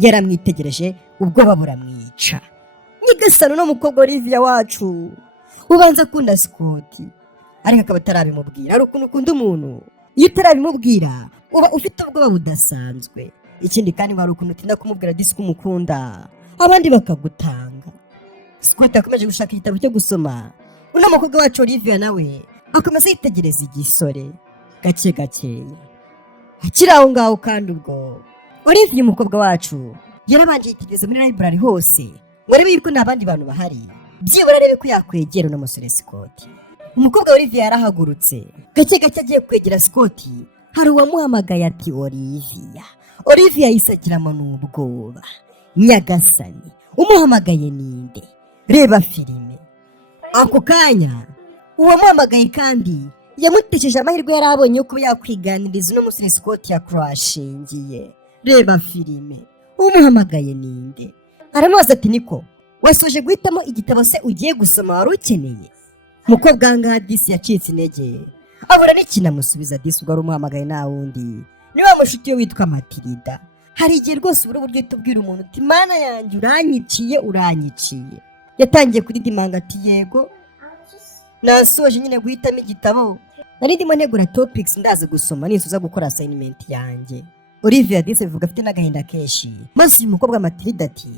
yaramwitegereje ubwoba buramwica. Nyagasani uno mukobwa Olivia wacu ubanza akunda Scott ariko akaba atarabimubwira. Ari ukuntu ukunda umuntu iyo utarabimubwira uba ufite ubwoba budasanzwe. Ikindi kandi wari ukuntu utinda kumubwira disi ko umukunda abandi bakagutanga. Scott akomeje gushaka igitabo cyo gusoma. Uno mukobwa wacu Olivia nawe akomeza yitegereza igisore gake gakeya. Akiri aho ngaho kandi ubwo Olivia umukobwa wacu yarabanje yitegereza muri library hose ngo arebe yuko nta bandi bantu bahari, byibura arebe ko yakwegera uno musore Scott. Umukobwa Olivia yarahagurutse gake gake agiye kwegera Scott. Hari uwamuhamagaye ati Olivia. Olivia yisakiramo n'ubwoba. Nyagasani umuhamagaye ninde? Reba filime. Ako kanya uwamuhamagaye kandi yamutesheje amahirwe yari abonye yo kuba yakwiganiriza uno musore Scott yakrashingiye. Reba filime. Umuhamagaye ninde? Aramubaza ati niko wasoje guhitamo igitabo se ugiye gusoma wari ukeneye? Umukobwa ngaha disi yacitse intege abura n'ikinamusubiza. Disi ubwo ari umuhamagaye nta wundi ni wa mushuti we witwa Matilda. Hari igihe rwose ubura uburyo tubwira umuntu uti mana yanjye uranyiciye. Yatangiye kudidimanga ati yego nasoje nyine guhitamo igitabo, nari ndimo ntegura topics ndaza gusoma nisoza gukora assignment yanjye. Olivia disi bivuga afite n'agahinda kenshi. Maze uyu mukobwa Matilda ati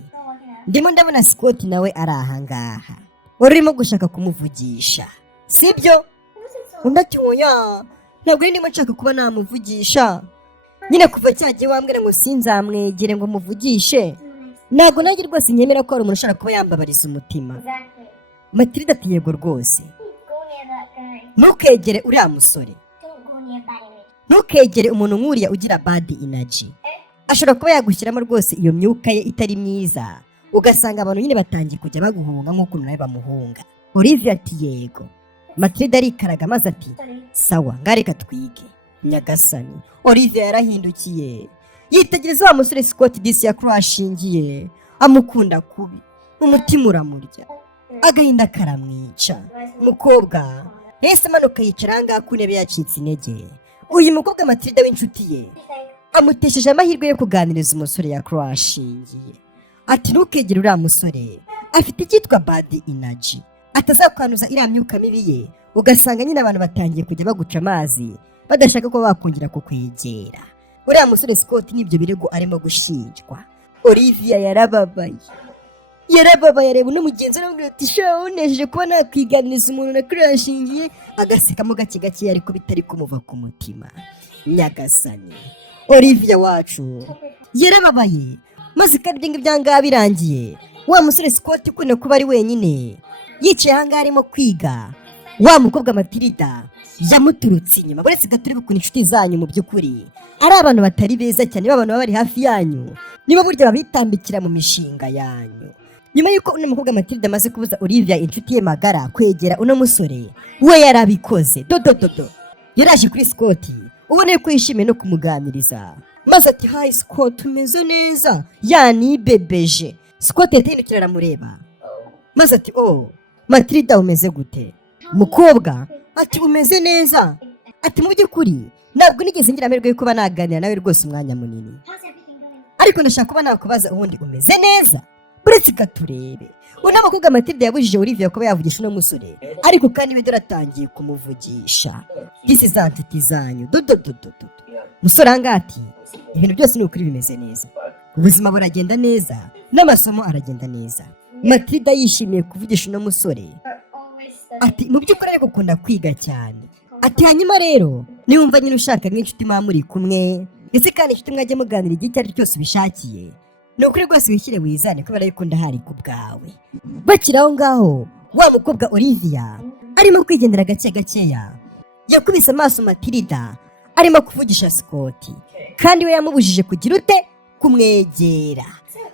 ndimo ndabona Scott nawe ari ahangaha wari urimo gushaka kumuvugisha sibyo? Undi ati oya ntabwo ndimo nshaka kuba namuvugisha, nyine kuva cyagiye wambwira ngo sinzamwegere ngo muvugishe ntabwo nanjye rwose nyemera ko hari umuntu ushaka kuba yambabariza umutima. Matilda ati yego rwose ntukegere uriya musore, ntukegere umuntu nk'uriya ugira bad energy. Ashobora kuba yagushyiramo rwose iyo myuka ye itari myiza ugasanga abantu nyine batangiye kujya baguhunga nk'uko nawe bamuhunga. Olivia ati yego. Matilda arikaraga maze ati sawa ngareka twige. Nyagasani Olivia yarahindukiye yitegereza wa musore Scott disi yakrashingiye amukunda kubi. Umutima uramurya agahinda karamwica. Umukobwa yahise amanuka yicara ahangaha ku ntebe yacitse intege. Uyu mukobwa Matilda w'inshuti ye amutesheje amahirwe yo kuganiriza umusore yakrashingiye. Ati ntukegere uriya musore afite icyitwa bad energy, atazakwanuza iriya myuka mibi ye ugasanga nyine abantu batangiye kujya baguca amazi badashaka ko bakongera kukwegera. Uriya musore Scott n'ibyo birego arimo gushinjwa. Olivia yarababaye areba n'umugenzi aramubwira ati sha unejeje kuba nakwiganiriza umuntu nakrashingiye. Agasekamo gake gake ariko bitari kumuva ku mutima. Nyagasani Olivia wacu yarababaye. Maze kandi ibyangaha birangiye wa musore Scott ukunda kuba ari wenyine yicaye ahangaha arimo kwiga. Wa mukobwa Matilda yamuturutse inyuma. Buretse gaturi bukuna inshuti zanyu mu by'ukuri ari abantu batari beza cyane, babana bari hafi yanyu niba burya babitambikira mu mishinga yanyu. Nyuma yuko uno mukobwa Matilda amaze kubuza Olivia inshuti ye magara kwegera uno musore, we yarabikoze dodododo. Yaraje kuri Scott ubone ko yishimiye no kumuganiriza. Maze ati hi Scott umeze neza? Yani bebeje. Scott yatindukira aramureba maze ati oh Matilda umeze gute? Mukobwa ati umeze neza. Ati mu by'ukuri ntabwo nigeze ngira amahirwe yo kuba naganira nawe rwose umwanya munini, ariko ndashaka kuba nakubaza ubundi umeze neza? Buretse gaturebe. Uno mukobwa Matilda yabujije Olivia kuba yavugisha uno musore, ariko kandi we doratangiye kumuvugisha. Disi za nshuti zanyu dododododo. Musore ahangaha ati ibintu byose ni ukuri bimeze neza, ubuzima buragenda neza n'amasomo aragenda neza. Matilda yishimiye kuvugisha uno musore. Ati mu by'ukuri ariko ukunda kwiga cyane. Ati hanyuma rero niwumva nyine ushaka nk'inshuti mwa muri kumwe ndetse kandi inshuti mwajya muganira igihe icyo ari cyose ubishakiye, ni ukuri rwose wishyire wizane kubera yuko ndahari ku bwawe. Bakiri aho ngaho wa mukobwa Olivia arimo kwigendera gake gakeya yakubise amaso Matilda arimo kuvugisha Scott, kandi we yamubujije kugira ute kumwegera.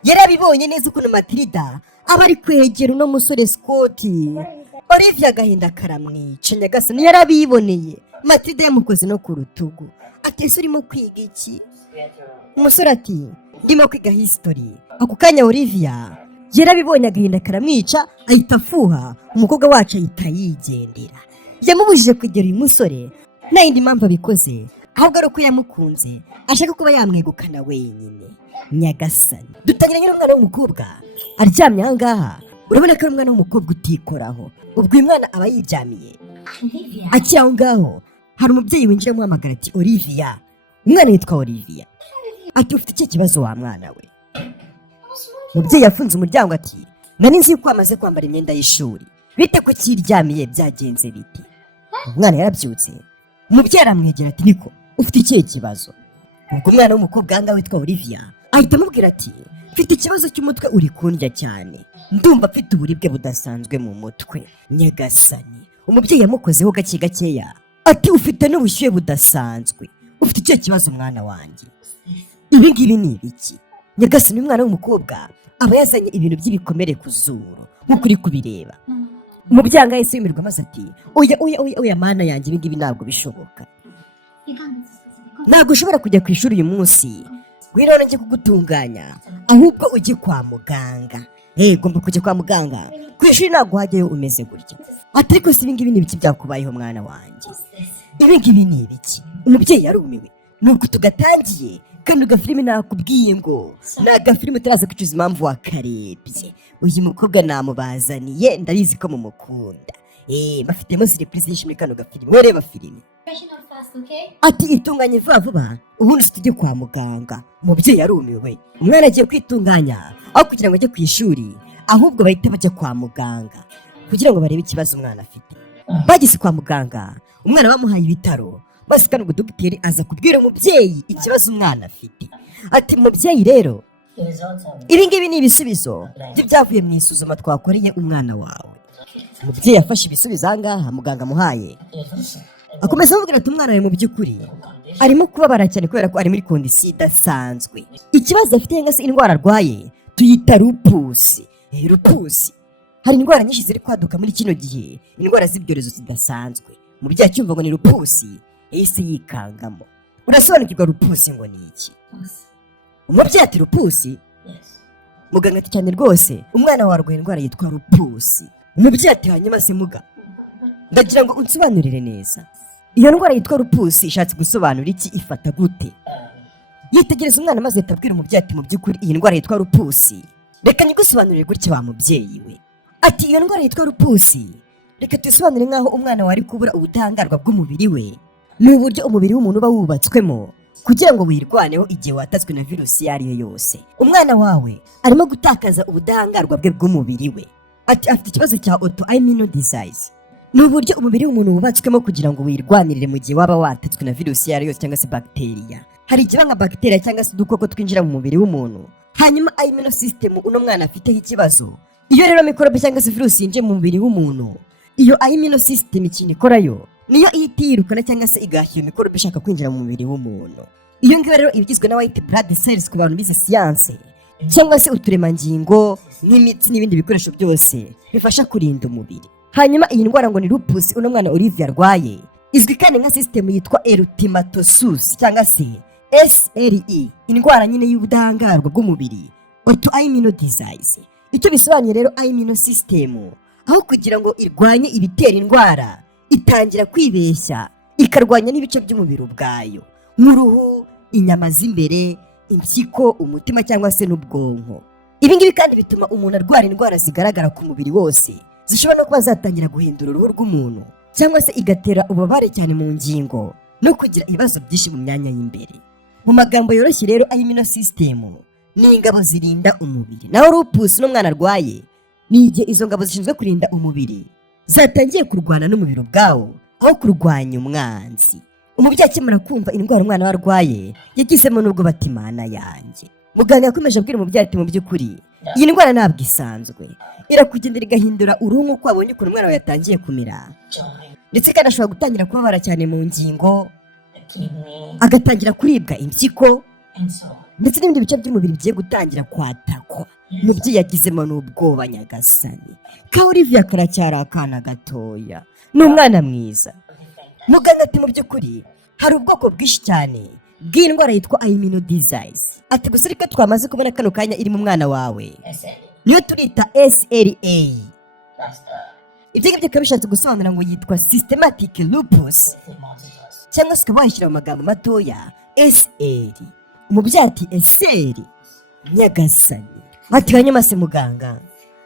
Yarabibonye neza ukuntu Matilda aba ari kwegera uno musore Scott. Olivia agahinda karamwica. Nyagasani yarabiboneye. Matilda yamukoze no ku rutugu. Ati ese urimo kwiga iki? Umusore ati ndimo kwiga history. Ako kanya Olivia yarabibonye agahinda karamwica ahita afuha. Umukobwa wacu ahita yigendera. Yamubujije kugera uyu musore nta yindi mpamvu abikoze ahubwo ari uko yamukunze ashaka kuba yamwegukana wenyine. Nyagasani, dutangiranye n'umwana w'umukobwa aryamye aha ngaha, urabona ko ari umwana w'umukobwa utikoraho. Ubwo uyu mwana aba yiryamiye, akiri aho ngaho hari umubyeyi winjira amuhamagara ati Olivia. Umwana yitwa Olivia. Ati ufite iki kibazo wa mwana we? Umubyeyi yafunze umuryango ati nari nzi yuko amaze kwambara imyenda y'ishuri, bite ko kiryamiye byagenze biti? Umwana yarabyutse, umubyeyi aramwegera ati niko ufite ikihe kibazo? Ubwo umwana w'umukobwa aha ngaha witwa Olivia ahita amubwira ati mfite ikibazo cy'umutwe uri kundya cyane, ndumva mfite uburibwe budasanzwe mu mutwe. Nyagasani, umubyeyi yamukozeho gake gakeya ati ufite n'ubushyuhe budasanzwe, ufite ikihe kibazo mwana wanjye? Ibi ngibi ni ibiki? Nyagasani, umwana w'umukobwa aba yazanye ibintu by'ibikomere ku zuru nk'uko uri kubireba. Umubyeyi aha yahise yumirwa maze ati oya mana yanjye, ibi ngibi ntabwo bishoboka. Ntabwo ushobora kujya ku ishuri uyu munsi wirabona njye kugutunganya, ahubwo ujye kwa muganga. Ugomba kujya kwa muganga, ku ishuri ntabwo wajyayo umeze gutya. Ati ariko si ibi ngibi ni ibiki byakubayeho mwana wanjye? Ibi ngibi ni ibiki? Umubyeyi yarumiwe. Nuko tugatangiye kandi agafilimi nakubwiye ngo ni agafilimi utaraza kwicuza impamvu wakarebye. Uyu mukobwa namubazaniye, ndabizi ko mumukunda. Bafitemo surprise nyinshi muri kano gafilimi. Wereba filimi. Ati itunganye vuba vuba ubundi tujye kwa muganga. Umubyeyi yarumiwe. Umwana agiye kwitunganya aho kugira ngo ajye ku ishuri, ahubwo bahita bajya kwa muganga kugira ngo barebe ikibazo umwana afite. Bageze kwa muganga, umwana bamuhaye ibitaro, basi kandi dogiteri aza kubwira umubyeyi ikibazo umwana afite. Ati mubyeyi rero, ibi ngibi ni ibisubizo byavuye mu isuzuma twakoreye umwana wawe. Umubyeyi yafashe ibisubizo aha ngaha muganga amuhaye, akomeza amubwira ati umwana wawe mu by'ukuri arimo kubabara cyane kubera ko ari muri kondisiyo idasanzwe. Ikibazo afite cyangwa se indwara arwaye tuyita lupusi. Lupusi, hari indwara nyinshi ziri kwaduka muri kino gihe, indwara z'ibyorezo zidasanzwe. Umubyeyi acyumva ngo ni lupusi yahise yikangamo. Urasobanukirwa lupusi ngo ni iki? Umubyeyi ati lupusi? Muganga ati cyane rwose, umwana wawe arwaye indwara yitwa lupusi. Umubyeyi ati hanyuma se muga, ndagira ngo unsobanurire neza, iyo ndwara yitwa lupusi ishatse gusobanura iki, ifata gute? Yitegereza umwana maze atabwira umubyeyi ati mu by'ukuri iyi ndwara yitwa lupusi reka nyigusobanurire gutya wa mubyeyi we. Ati iyo ndwara yitwa lupusi reka tuyisobanure nk'aho umwana wari kubura ubudahangarwa bw'umubiri we. Ni uburyo umubiri w'umuntu uba wubatswemo kugira ngo wirwaneho igihe watatswe na virusi iyo ari yo yose. Umwana wawe arimo gutakaza ubudahangarwa bwe bw'umubiri we. Ati afite ikibazo cya autoimmune disease. Ni uburyo umubiri w'umuntu wubatswemo kugira ngo wirwanirire mu gihe waba watatswe na virusi iyo ari yo yose cyangwa se bacteria. Hari ikiba nka bacteria cyangwa se udukoko twinjira mu mubiri w'umuntu, hanyuma immune system uno mwana afiteho ikibazo. Iyo rero mikorobe cyangwa se virusi yinjiye mu mubiri w'umuntu, iyo immune system ikintu ikorayo niyo ihita yirukana cyangwa se igahashya mikorobe ishaka kwinjira mu mubiri w'umuntu. Iyo ngiyo rero ibigizwe na white blood cells ku bantu bize siyanse, cyangwa se uturemangingo n'imitsi n'ibindi bikoresho byose bifasha kurinda umubiri. Hanyuma iyi ndwara ngo ni lupus uno mwana Olivia arwaye izwi kandi nka system yitwa erythematosus cyangwa se SLE, indwara nyine y'ubudahangarwa bw'umubiri, autoimmune disease. Icyo bisobanuye rero immune system, aho kugira ngo irwanye ibitera indwara itangira kwibeshya ikarwanya n'ibice by'umubiri ubwayo nk'uruhu, inyama z'imbere, impyiko, umutima cyangwa se n'ubwonko. Ibi ngibi kandi bituma umuntu arwara indwara zigaragara ku mubiri wose, zishobora no kuba zatangira guhindura uruhu rw'umuntu cyangwa se igatera ububabare cyane mu ngingo no kugira ibibazo byinshi mu myanya y'imbere. Mu magambo yoroshye rero, immune system ni ingabo zirinda umubiri, naho lupus n'umwana arwaye ni igihe izo ngabo zishinzwe kurinda umubiri zatangiye kurwana n'umubiri ubwawo aho kurwanya umwanzi. Umubyeyi akimara kumva indwara umwana we arwaye yagisemo n'ubwo bati Imana yanjye. Muganga yakomeje abwira umubyeyi ati mu by'ukuri iyi ndwara ntabwo isanzwe, irakugendera igahindura uruhu nk'uko wabonye ukuntu umwana we yatangiye kumera, ndetse kandi ashobora gutangira kubabara cyane mu ngingo, agatangira kuribwa impyiko ndetse n'ibindi bice by'umubiri bigiye gutangira kwatakwa. Umubyeyi yagizemo n'ubwoba. Nyagasani, ka Olivia karacyari akana gatoya, ni umwana mwiza. Muganga ati mu by'ukuri hari ubwoko bwinshi cyane bw'indwara yitwa immune disease. Ati gusa reka twamaze kubona kano kanya iri mu mwana wawe niyo turita SLA. Ibyo ngibyo bikaba bishatse gusobanura ngo yitwa systematic lupus cyangwa se ukaba wayishyira mu magambo matoya SR. Umubyeyi ati eseri nyagasani. Ati hanyuma se muganga,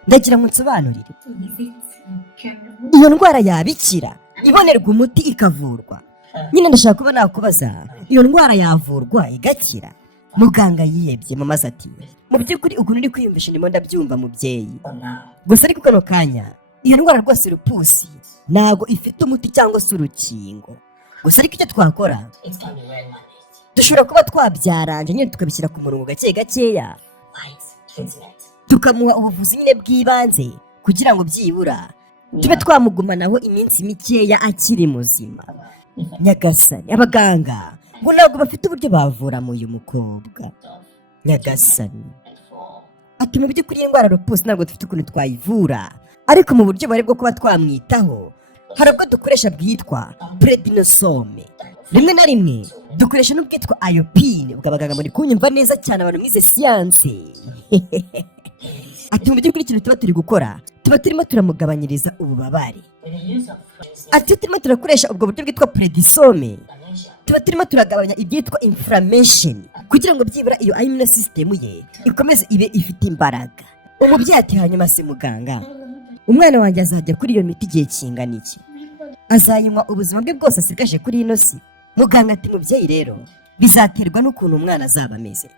ndagira ngo nsobanurire, iyo ndwara yabikira ibonerwa umuti ikavurwa? Nyine ndashaka kuba nakubaza, iyo ndwara yavurwa igakira? Muganga yiyebye maze ati mu by'ukuri ukuntu uri kwiyumvisha ndimo ndabyumva mubyeyi, gusa ariko kano kanya iyo ndwara rwose rupusi ntabwo ifite umuti cyangwa se urukingo. Gusa ariko icyo twakora, dushobora kuba twabyaranje nyine tukabishyira ku murongo gake gakeya, tukamuha ubuvuzi nyine bw'ibanze kugira ngo byibura tube twamugumanaho iminsi mikeya akiri muzima. Nyagasani, abaganga ngo ntabwo bafite uburyo bavura mu uyu mukobwa. Nyagasani ati mu by'ukuri iyi ndwara rupusi ntabwo dufite ukuntu twayivura, ariko mu buryo bari bwo kuba twamwitaho hari ubwo dukoresha bwitwa prednisone, rimwe na rimwe dukoresha n'ubwitwa ayopine. Ubwo abaganga muri kunyumva neza cyane, abantu mwize siyanse. Ati mu by'ukuri ikintu tuba turi gukora, tuba turimo turamugabanyiriza ububabare. Ati turimo turakoresha ubwo buryo bwitwa prednisone, tuba turimo turagabanya ibyitwa inflammation kugira ngo byibura iyo immune system ye ikomeze ibe ifite imbaraga. Umubyeyi ati hanyuma se muganga, umwana wanjye azajya kuri iyo miti igihe kingana iki? Azayinywa ubuzima bwe bwose asigaje kuri ino si? Muganga ati mubyeyi rero bizaterwa n'ukuntu umwana azaba ameze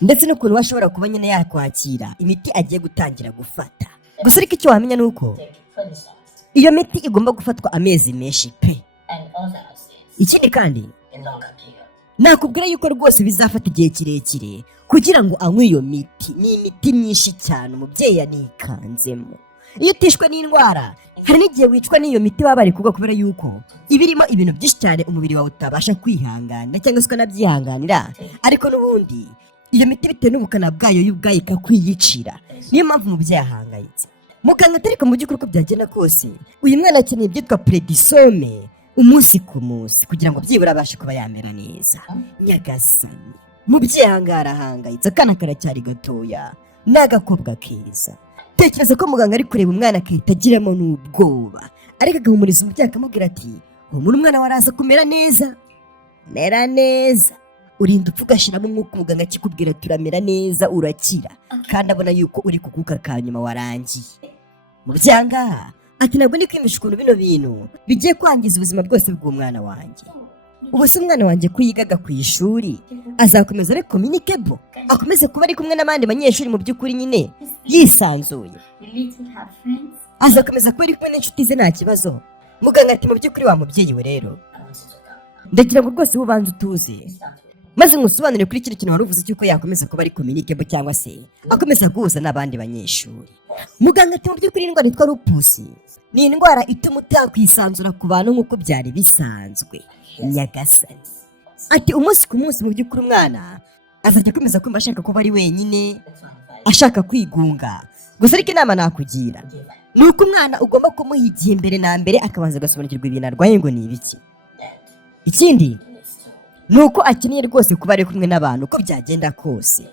ndetse n'ukuntu washobora kuba nyine yakwakira imiti agiye gutangira gufata. Gusa ariko icyo wamenya ni uko iyo miti igomba gufatwa amezi menshi pe. Ikindi kandi nakubwira yuko rwose bizafata igihe kirekire kugira ngo anywe iyo miti. Ni imiti myinshi cyane umubyeyi yanikanzemo. Iyo utishwe n'indwara hari n'igihe wicwa n'iyo miti baba bari kuvuga, kubera yuko iba irimo ibintu byinshi cyane umubiri wawe utabasha kwihangana cyangwa se ukanabyihanganira, ariko n'ubundi iyo miti bitewe n'ubukana bwayo y'ubwayo ikakwiyicira. Niyo mpamvu umubyeyi ahangayitse. Muganga atariko mu by'ukuri uko byagenda kose uyu mwana akeneye ibyitwa prednisone umunsi ku munsi kugira ngo byibura abashe kuba yamera neza. Nyagasani, mubyeyi ahangara ahangayitse, akana karacyari gatoya, ni agakobwa keza. Tekereza ko muganga ari kureba umwana akahita agiramo n'ubwoba, ariko agahumuriza umubyeyi akamubwira ati humura umwana waraza kumera neza. Mera neza, urinda upfa ugashyiramo umwuka umuganga akikubwira turamera neza urakira, kandi abona yuko uri kukuka ka nyuma warangiye. Mubyeyi ahangaha ati ntabwo ndi kwimisha ukuntu bino bintu bigiye kwangiza ubuzima bwose bw'umwana wanjye. Ubu se umwana wanjye ko yigaga ku ishuri azakomeza ari communicable, akomeze kuba ari kumwe n'abandi banyeshuri mu by'ukuri nyine yisanzuye, azakomeza kuba ari kumwe n'inshuti ze nta kibazo? Muganga ati mu by'ukuri wa mubyeyi we rero ndagira ngo rwose ubanze utuze maze ngusobanurire kuri kino kintu wari uvuze cy'uko yakomeza kuba ari communicable cyangwa se akomeza guhuza n'abandi banyeshuri. Muganga ati mu by'ukuri indwara yitwa lupusi ni indwara ituma utakwisanzura ku bantu nk'uko byari bisanzwe. Nyagasani ati umunsi ku munsi mu by'ukuri umwana azajya akomeza kumva ashaka kuba ari wenyine, ashaka kwigunga. Gusa ariko inama nakugira ni uko umwana ugomba kumuha igihe mbere na mbere akabanza agasobanukirwa ibintu arwaye ngo ni ibiki. Ikindi ni uko akeneye rwose kuba ari kumwe n'abantu uko byagenda kose,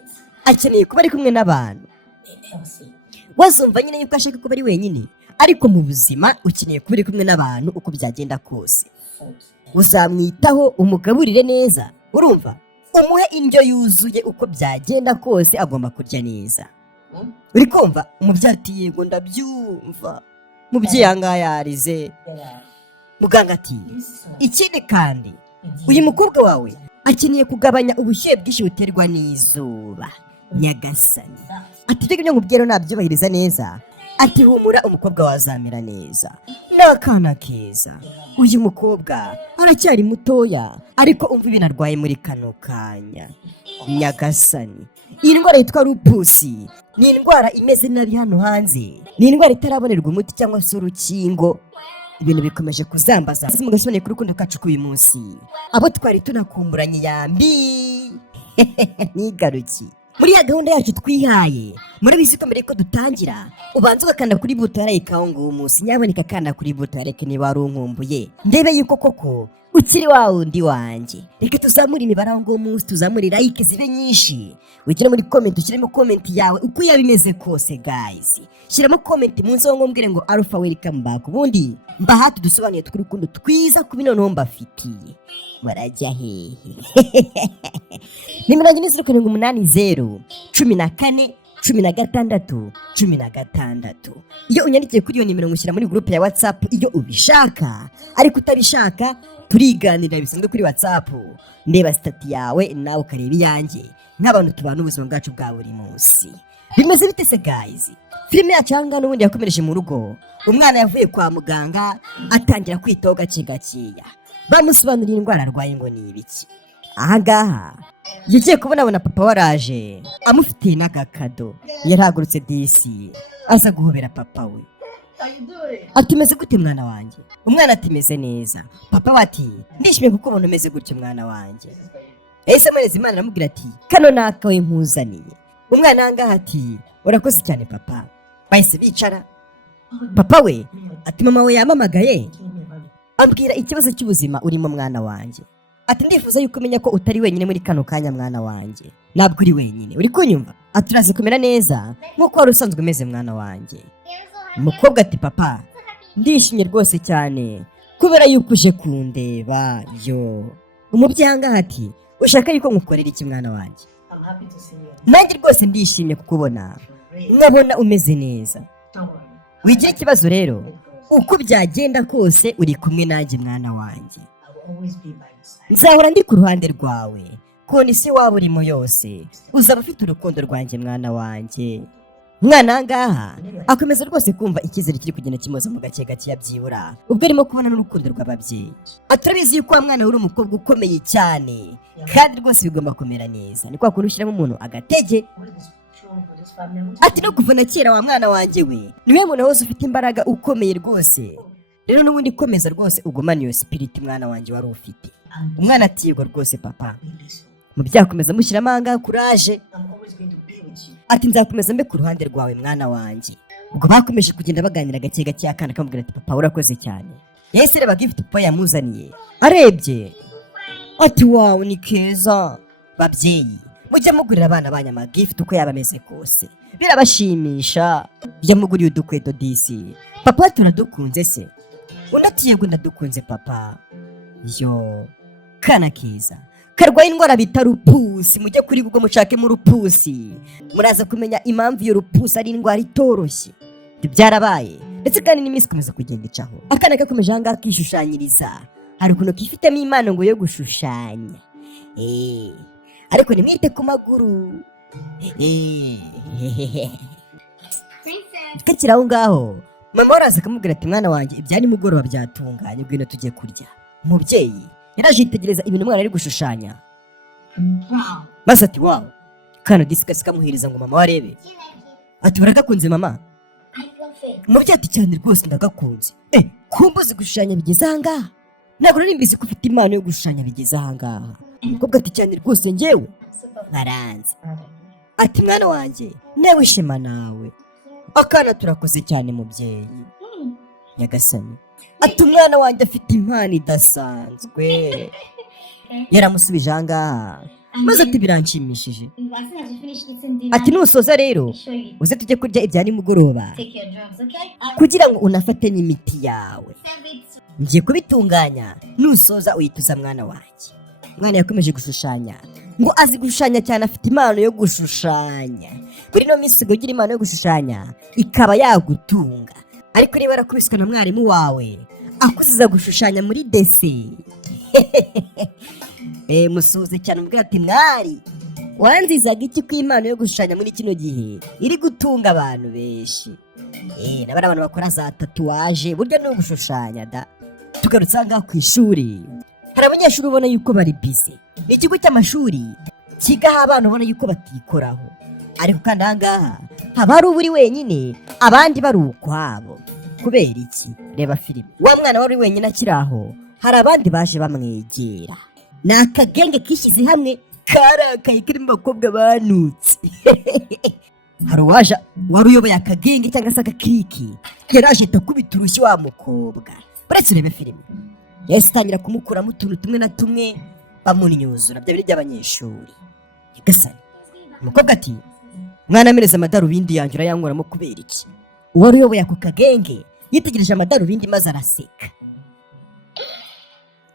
akeneye kuba ari kumwe n'abantu. Wazumva nyine yuko ashaka kuba ari wenyine, ariko mu buzima ukeneye kuba uri kumwe n'abantu uko byagenda kose. Uzamwitaho, umugaburire neza, urumva, umuhe indyo yuzuye uko byagenda kose agomba kurya neza. Uri kumva? Umubyeyi ati yego ndabyumva. Mubyeyi ahangaha yarize. Muganga ati ikindi kandi uyu mukobwa wawe akeneye kugabanya ubushyuhe bwinshi buterwa n'izuba. Nyagasani ati ibyo ngibyo nkubwira nabyubahiriza neza. Ati humura umukobwa wazamera neza, ni akana keza. Uyu mukobwa aracyari mutoya ariko umva ibintu arwaye muri kano kanya. Nyagasani, iyi ndwara yitwa lupusi ni indwara imeze nabi hano hanze, ni indwara itarabonerwa umuti cyangwa se urukingo. Ibintu bikomeje kuzambaza mugasobanure ku rukundo kacu k'uyu munsi, abo twari tunakumburanye yambi ntigaruki muri ya gahunda yacu twihaye. Murabizi ko mbere ko dutangira ubanza ugakanda kuri buto ya like aho nguwo munsi, nyaboneka kanda kuri buto ya like niba wari unkumbuye, ndebe yuko koko ukiri wa wundi wanjye. Reka tuzamure imibare aho ngo munsi, tuzamure like zibe nyinshi, ugire muri comment ushyiremo comment yawe uko yabimeze kose guys. Shyiramo comment munsi aho ngombwire ngo Alpha welcome back, ubundi mbahati dusobanuye tw'urukundo twiza ku binono mbafitiye. Marajya hehe? Nimero yanjye ni 0780 14 16 16. Iyo unyandikiye kuri iyo nimero ngushyira muri groupe ya WhatsApp iyo ubishaka, ariko utabishaka turiganira bisanzwe kuri WhatsApp. Ndeba stati yawe nawe ukareba iyanjye, nk'abantu tubana ubuzima bwacu bwa buri munsi. Bimeze bite se guys? Filime yacu hanga n'ubundi yakomereje mu rugo. Umwana yavuye kwa muganga atangira kwitaho gake gakeya, bamusobanurira indwara arwaye ngo ni ibiki. Ahangaha yagiye kubona papa waraje amufitiye n'agakado. Yarahagurutse disi aza guhobera papa we. Ati meze gute mwana wanjye? Umwana ati meze neza. Papa bati ndishimye kuko ubona umeze gutyo mwana wanjye. Ese mwereza Imana aramubwira ati kano nakawe nkuzaniye. Umwana ahangaha ati urakoze cyane papa. Bahise bicara. Papa we ati mama we yamamagaye ambwira ikibazo cy'ubuzima urimo mwana wanjye. Ati ndifuza yuko umenya ko utari wenyine muri kano kanya mwana wanjye. Ntabwo uri wenyine, uri kunyumva? Ati urazi kumera neza nk'uko wari usanzwe umeze mwana wanjye. Umukobwa ati papa ndishimye rwose cyane kubera yuko uje kundeba. Yo umubyeyi ahangaha ati ushaka yuko ngukorera iki mwana wanjye? Nanjye rwose ndishimye kukubona, nkabona umeze neza. Wigira ikibazo rero, uko byagenda kose uri kumwe nanjye mwana wanjye. Nzahora ndi ku ruhande rwawe, kona isi waba urimo yose uzaba ufite urukundo rwanjye mwana wanjye. Mwana ahangaha akomeza rwose kumva icyizere kiri kugenda kimuza mu gake gake yabyibura ubwo arimo kubona n'urukundo rw'ababyeyi. Aturabizi yuko wa mwana uri umukobwa ukomeye cyane kandi rwose bigomba kumera neza. Ni kwa kuntu ushyiramo umuntu agatege. Ati no kuva na kera wa mwana wanjye we niwe muntu wose ufite imbaraga ukomeye rwose. Rero n'ubundi komeza rwose ugumane iyo spirit mwana wanjye wari ufite. Umwana ati yego rwose papa. Mu byakomeza mushyiramo ahangaha courage. Ati nzakomeza mbe ku ruhande rwawe mwana wanjye. Ubwo bakomeje kugenda baganira gake gake, akana kamubwira ati papa urakoze cyane. Yahise reba gift papa yamuzaniye, arebye ati wow ni keza. Babyeyi mujya mugurira abana banyu ama gift uko yaba ameze kose, birabashimisha. Yamuguriye udukweto disi. Papa turadukunze se? Undi ati yego ndadukunze papa. Yo kana keza karwaye indwara bita rupusi. Mujye kuri Google mushake mu rupusi, muraza kumenya impamvu iyo rupusi ari indwara itoroshye. Byarabaye ndetse kandi n'iminsi komeza kugenda icaho. Akana gakomeje ahangaha kishushanyiriza, hari ukuntu kifitemo impano ngo yo gushushanya. Ariko nimwite ku maguru. Kakira aho ngaho mama waraza akamubwira ati mwana wanjye ibya nimugoroba byatunganye, ngwino tujye kurya. Umubyeyi yaraje yitegereza ibintu umwana ari gushushanya, maze ati wow. Kana disikasi kamuhiriza ngo mama warebe. Ati baragakunze mama? Umubyeyi ati cyane rwose ndagakunze. Kumbuze gushushanya bigeze ahangaha? Ntabwo nari mbizi ko ufite impano yo gushushanya bigeze ahangaha. Umukobwa ati cyane rwose njyewe baranze. Ati mwana wanjye nawe shema nawe. Akana turakoze cyane mubyeyi nyagasani. Ati umwana wanjye afite impano idasanzwe. Yaramusubije ahangaha maze ati biranshimishije. Ati nusoza rero uze tujye kurya ibya nimugoroba kugira ngo unafate n'imiti yawe. Ngiye kubitunganya, nusoza uyituza mwana wanjye. Umwana yakomeje gushushanya ngo azi gushushanya cyane, afite impano yo gushushanya. Kuri no minsi ugira impano yo gushushanya ikaba yagutunga. Ariko niba warakubiswe na mwarimu wawe akuziza gushushanya muri dese, musuze cyane umubwira ati mwari wanzizaga iki ko impano yo gushushanya muri kino gihe iri gutunga abantu benshi. Nabari abantu bakora za tatuwaje burya no gushushanya da. Tugarutse ahangaha ku ishuri, hari abanyeshuri ubona yuko bari busy. Ni ikigo cy'amashuri kigaho abana ubona yuko batikoraho, ariko kandi ahangaha haba hari uri wenyine abandi bari ukwabo. Kubera iki? Reba filime, wa mwana wari wenyine akiri aho, hari abandi baje bamwegera. Ni akagenge kishyize hamwe karakaye karimo abakobwa banutse. Hari uwaje wari uyoboye akagenge cyangwa se agakiriki, yaraje atakubita urushyi wa mukobwa. Uretse urebe filime yahise atangira kumukuramo utuntu tumwe na tumwe bamunyuzura bya biri by'abanyeshuri. Nyagasani, umukobwa ati mwana amereza amadarubindi yanjye urayankuramo kubera iki? Uwari uyoboye ako kagenge yitegereje amadarubindi maze araseka.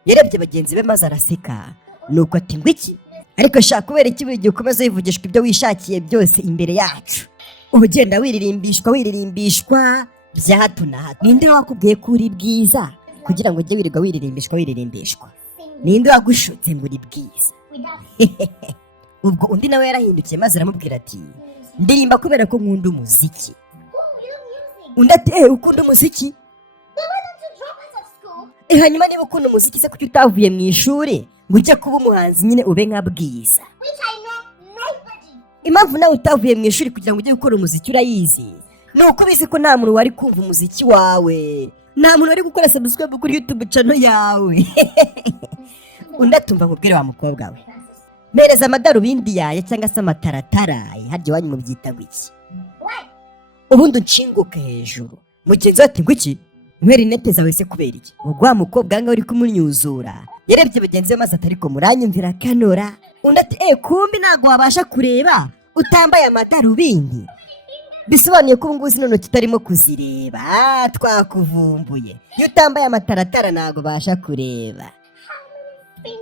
Yarebye bagenzi be maze araseka, nuko ati ngo iki? Ariko shaka kubera iki buri gihe ukomeza wivugishwa ibyo wishakiye byose imbere yacu? Ugenda wiririmbishwa bya hato na hato. Ninde wakubwiye ko uri bwiza kugira ngo ujye wirirwa wiririmbishwa? Ninde wagushutse ngo uri bwiza? Ubwo undi nawe yarahindukiye maze aramubwira ati ndirimba kubera ko nkunda umuziki. Undi ati ukunda umuziki? Hanyuma niba ukunda umuziki se kuki utavuye mu ishuri ngo ujye kuba umuhanzi nyine ube nka Bwiza? Impamvu nawe utavuye mu ishuri kugira ngo ujye gukora umuziki urayizi? Ni uko bizi ko nta muntu wari kumva umuziki wawe, nta muntu wari gukora subscribe kuri YouTube channel yawe. Undi atumva nkubwire wa mukobwa we, mereza amadarubindi yawe cyangwa se amataratara harya iwanyu mubyita iki? Ubundi unshinguke hejuru. Mugenzi we ati ngo iki? Mwere inete zawe se kubera iki? Ubwo wa mukobwa ngaho uri kumunyuzura yarebye bagenzi be maze atari ko muranyumvira kanora. Undi ati kumbi ntago wabasha kureba utambaye amadarubindi? Bisobanuye ko ubungubu zino ntoki utarimo kuzireba. Twakuvumbuye. Iyo utambaye amataratara ntago ubasha kureba.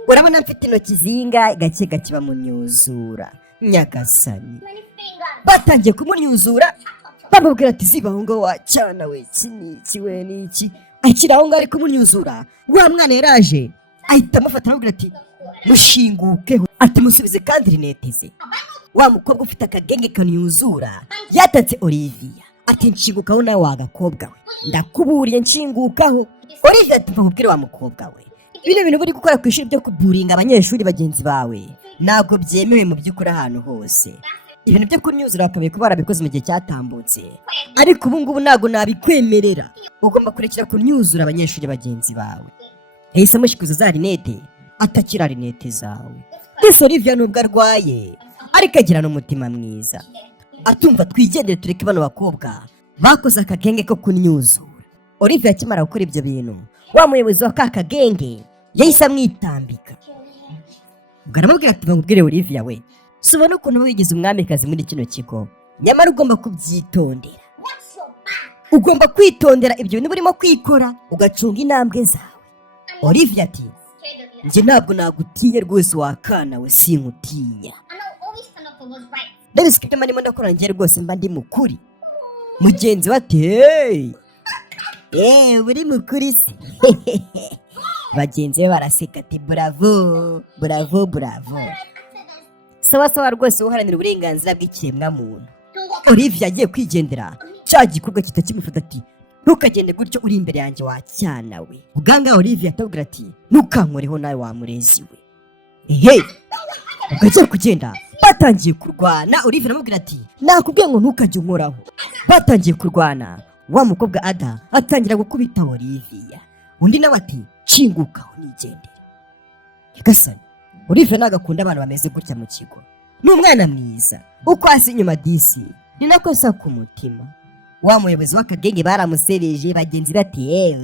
Urabona mfite intoki zinga gake gake bamunyuzura. Nyagasani, batangiye kumunyuzura bamubwira ati ziba aho ngaho wacyana we, iki we n'iki? Akiri aho ngaho ari kumunyuzura, wa mwana yaraje ahita amufata amubwira ati mushingukeho, ati musubize kandi rinete ze. Wa mukobwa ufite akagenge kanyuzura yatatse Olivia ati nshingukaho nawe wagakobwa we, ndakuburiye nshingukaho. Olivia ati mva nkubwire wa mukobwa we, bino bintu buri gukora ku ishuri byo kuburinga abanyeshuri bagenzi bawe ntabwo byemewe mu by'ukuri ahantu hose. Ibintu byo kunyuzura bakabiye kuba barabikoze mu gihe cyatambutse, ariko ubu ngubu ntabwo nabikwemerera. Ugomba kurekera kunyuzura abanyeshuri bagenzi bawe. Yahise amushikuza za rinete atakira rinete zawe. Mbese Olivia nubwo arwaye ariko agira n'umutima mwiza, atumva twigendere tureke bano bakobwa bakoze akagenge ko kunyuzura. Olivia akimara gukora ibyo bintu, wa muyobozi wa ka kagenge yahise amwitambika. Ubwo aramubwira ati nkubwire Olivia we, subona ukuntu wigize umwamikazi muri kino kigo, nyamara ugomba kubyitondera. Ugomba kwitondera ibyo bintu burimo kwikora ugacunga intambwe zawe. Olivia ati njye ntabwo nagutinya rwose wakana we, sinkutinya. Ndabizi ko ibyo ndimo ndakora njye rwose mba ndi mukuri. Mugenzi we ati uri mukuri se? Bagenzi be baraseka ati bravo. Sawa rwose uharanira uburenganzira bw'ikiremwamuntu. Olivia agiye kwigendera, cya gikorwa kitakimufata ati ntukagende gutyo uri imbere yanjye wacyana we. Uganga Olivia atabwira ati ntukankoreho nawe wamurezi we. Ugagiye kugenda batangiye kurwana. Olivia aramubwira ati nakubwiye ngo ntukajye unkoraho. Batangiye kurwana, wa mukobwa Ada atangira gukubita Olivia. Undi nawe ati nshingukaho nigendere. Nyagasani, Olivia nagakunda abantu bameze gutya mu kigo. Ni umwana mwiza uko hasi inyuma disi ni nako sa ku mutima. Wa muyobozi w'akagenge baramusereje bagenzi bati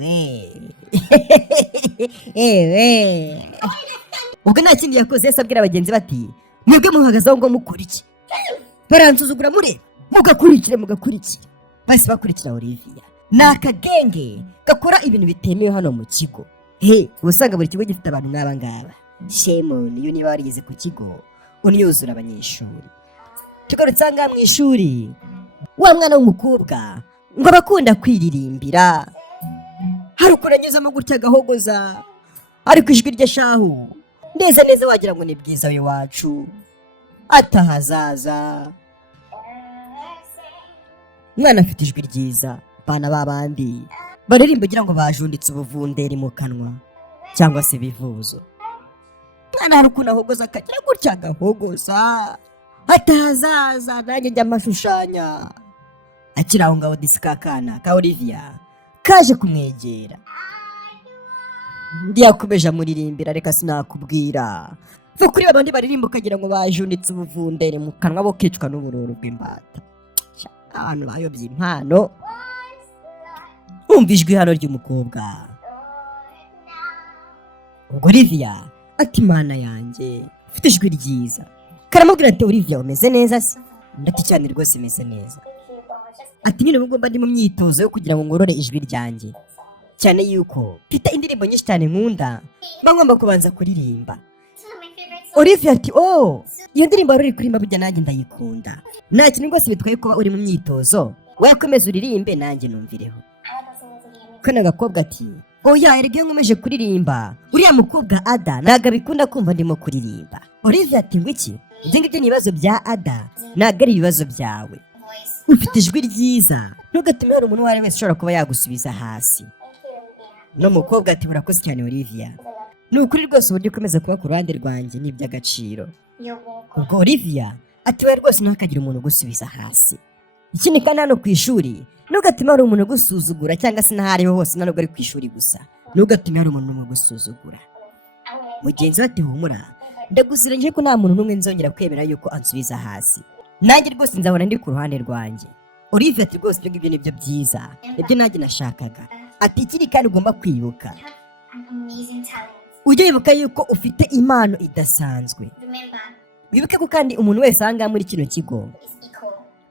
ubwo nta kindi yakoze yese abwira bagenzi bati mwebwe muhagazeho ngo mukora iki? Baransuzugura mureba, mugakurikire. Basi bakurikira Olivia. Ni akagenge gakora ibintu bitemewe hano mu kigo. Usanga buri kigo gifite abantu nk'aba ngaba. Shemoni iyo niba warigeze ku kigo unyuzura abanyeshuri. Tugarutse ngaha mu ishuri, wa mwana w'umukobwa ngo abakunda kwiririmbira, hari ukuntu anyuzamo gutya agahogoza, ariko ijwi rye shahu neza wagira ngo ni Bwiza we wacu atahazaza. Mwana afite ijwi ryiza, bana babandi baririmba ugira ngo bajunditse ubuvunderi mu kanwa cyangwa se bivuzo. Mwana hari ukuntu ahogoza akagira gutya agahogoza atahazaza, nanjye njya amashushanya. Akiri aho ngaho disi kakana ka Olivia kaje kumwegera. Ndi yakomeje amuririmbira, reka sinakubwira. Vuga kuri babandi baririmba ukagira ngo bajunditse ubuvunderi mu kanwa bo kicwa n'ubururu bw'imbata. Abantu bayobye impano. Umva ijwi hano ry'umukobwa. ubwo Olivia ati mana yanjye ufite ijwi ryiza. Karamubwira ati Olivia umeze neza se? Ndati cyane rwose meze neza. Ati nyine ubwo mba ndi mu myitozo yo kugira ngo ngorore ijwi ryanjye, cyane yuko mfite indirimbo nyinshi cyane nkunda mba ngomba kubanza kuririmba. Olivia ati iyo ndirimbo wari uri kuririmba burya nanjye ndayikunda. Nta kintu rwose bitwaye kuba uri mu myitozo, wakomeza uririmbe nanjye numvireho. Kana gakobwa ati oya erega iyo nkomeje kuririmba uriya mukobwa Ada ntabwo abikunda kumva ndimo kuririmba. Olivia ati ngo iki? Ibyo ngibyo ni ibibazo bya Ada, ntabwo ari ibibazo byawe. Ufite ijwi ryiza, ntugatume hari umuntu uwo ari wese ushobora kuba yagusubiza hasi. No mukobwa ati urakoze cyane Olivia, ni ukuri rwose uburyo ukomeza kuba ku ruhande rwanjye ni iby'agaciro. Ubwo Olivia ati we rwose ntihakagire umuntu ugusubiza hasi. Ikindi kandi hano ku ishuri ntugatume hari umuntu ugusuzugura, cyangwa se n'aho ariho hose ntabwo ari ku ishuri gusa, ntugatume hari umuntu ugusuzugura. Mugenzi we ati humura, ndagusirengeye ko nta muntu n'umwe nzongera kwemera yuko ansubiza hasi. Nanjye rwose nzabona ndi ku ruhande rwanjye. Olivia ati rwose ibyo ngibyo nibyo byiza, ibyo nanjye nashakaga. Ati ikindi kandi ugomba kwibuka, ujye wibuka yuko ufite impano idasanzwe. Wibuke ko kandi umuntu wese ahangaha muri kino kigo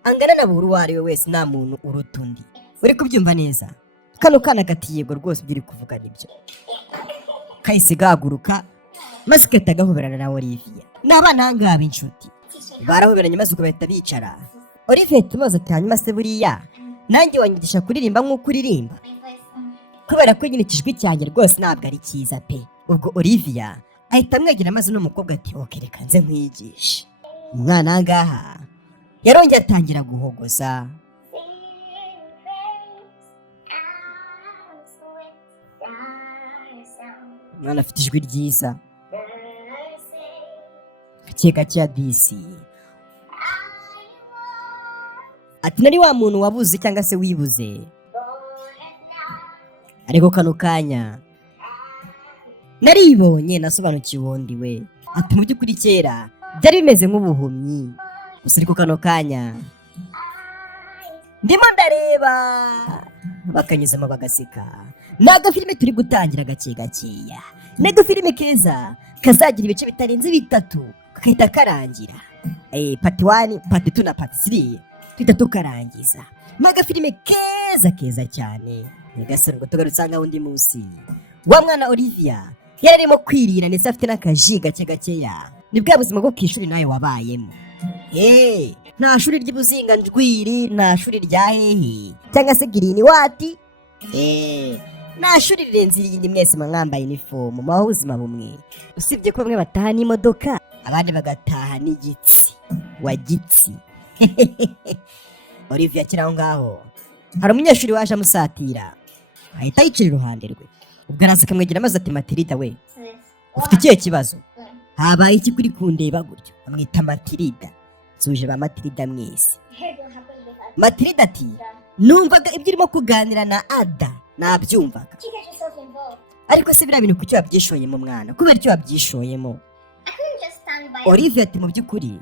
angana na buri uwo ari we wese, nta muntu uruta undi. Uri kubyumva neza? Kano kana gati yego rwose ibyo uri kuvuga nibyo. Kahise gahaguruka maze gahita gahoberana na Olivia. Ni abana ahangaha b'inshuti barahoberanye maze uko bahita bicara. Olivia tumaze ati hanyuma se buriya nanjye wanyigisha kuririmba nk'uko uririmba? Kubera ko nyine ikijwi cyanjye rwose ntabwo ari cyiza pe. Ubwo Olivia ahita amwegera maze n'umukobwa ati reka nze nkwigishe. Umwana ahangaha yarongeye atangira guhogoza. Umwana afite ijwi ryiza gake gake ya disi. Ati nari wa muntu wabuze cyangwa se wibuze, ariko kano kanya naribonye nasobanukiwe ubundi we. Ati mu by'ukuri kera byari bimeze nk'ubuhumyi, gusa ariko kano kanya ndimo ndareba. Bakanyuzamo bagaseka. Ni agafilime turi gutangira gake gakeya, ni agafilime keza kazagira ibice bitarenze 3 kakahita karangira. Part 1, part 2 na part 3 tuhita tukarangiza. Ni agafilime keza cyane. Nyagasani ngo tugarutse ahangaha undi munsi wa mwana Olivia yari arimo kwirira ndetse afite n'akaji gake gakeya. Ni bwa buzima bwo ku ishuri nawe wabayemo. Nta shuri ry'ubuzinga njwiri, nta shuri rya hehe cyangwa se girini wati. Nta shuri rirenze irindi, mwese mwambaye uniform mu buzima bumwe, usibye ko bamwe bataha n'imodoka abandi bagataha n'igitsi wa gitsi. Olivia akiri aho ngaho hari umunyeshuri waje amusatira, ahita yicara iruhande rwe. Ubwo araza akamwegera maze ati Matilda we ufite ikihe kibazo? Habaye iki kuri kundeba gutyo? Amwita Matilda. Suje ba Matilda mwese. Matilda ati numvaga ibyo urimo kuganira na Ada nabyumvaga, ariko se biriya bintu kuki wabyishoyemo mwana? Kubera icyo wabyishoyemo? Olivia ati mu by'ukuri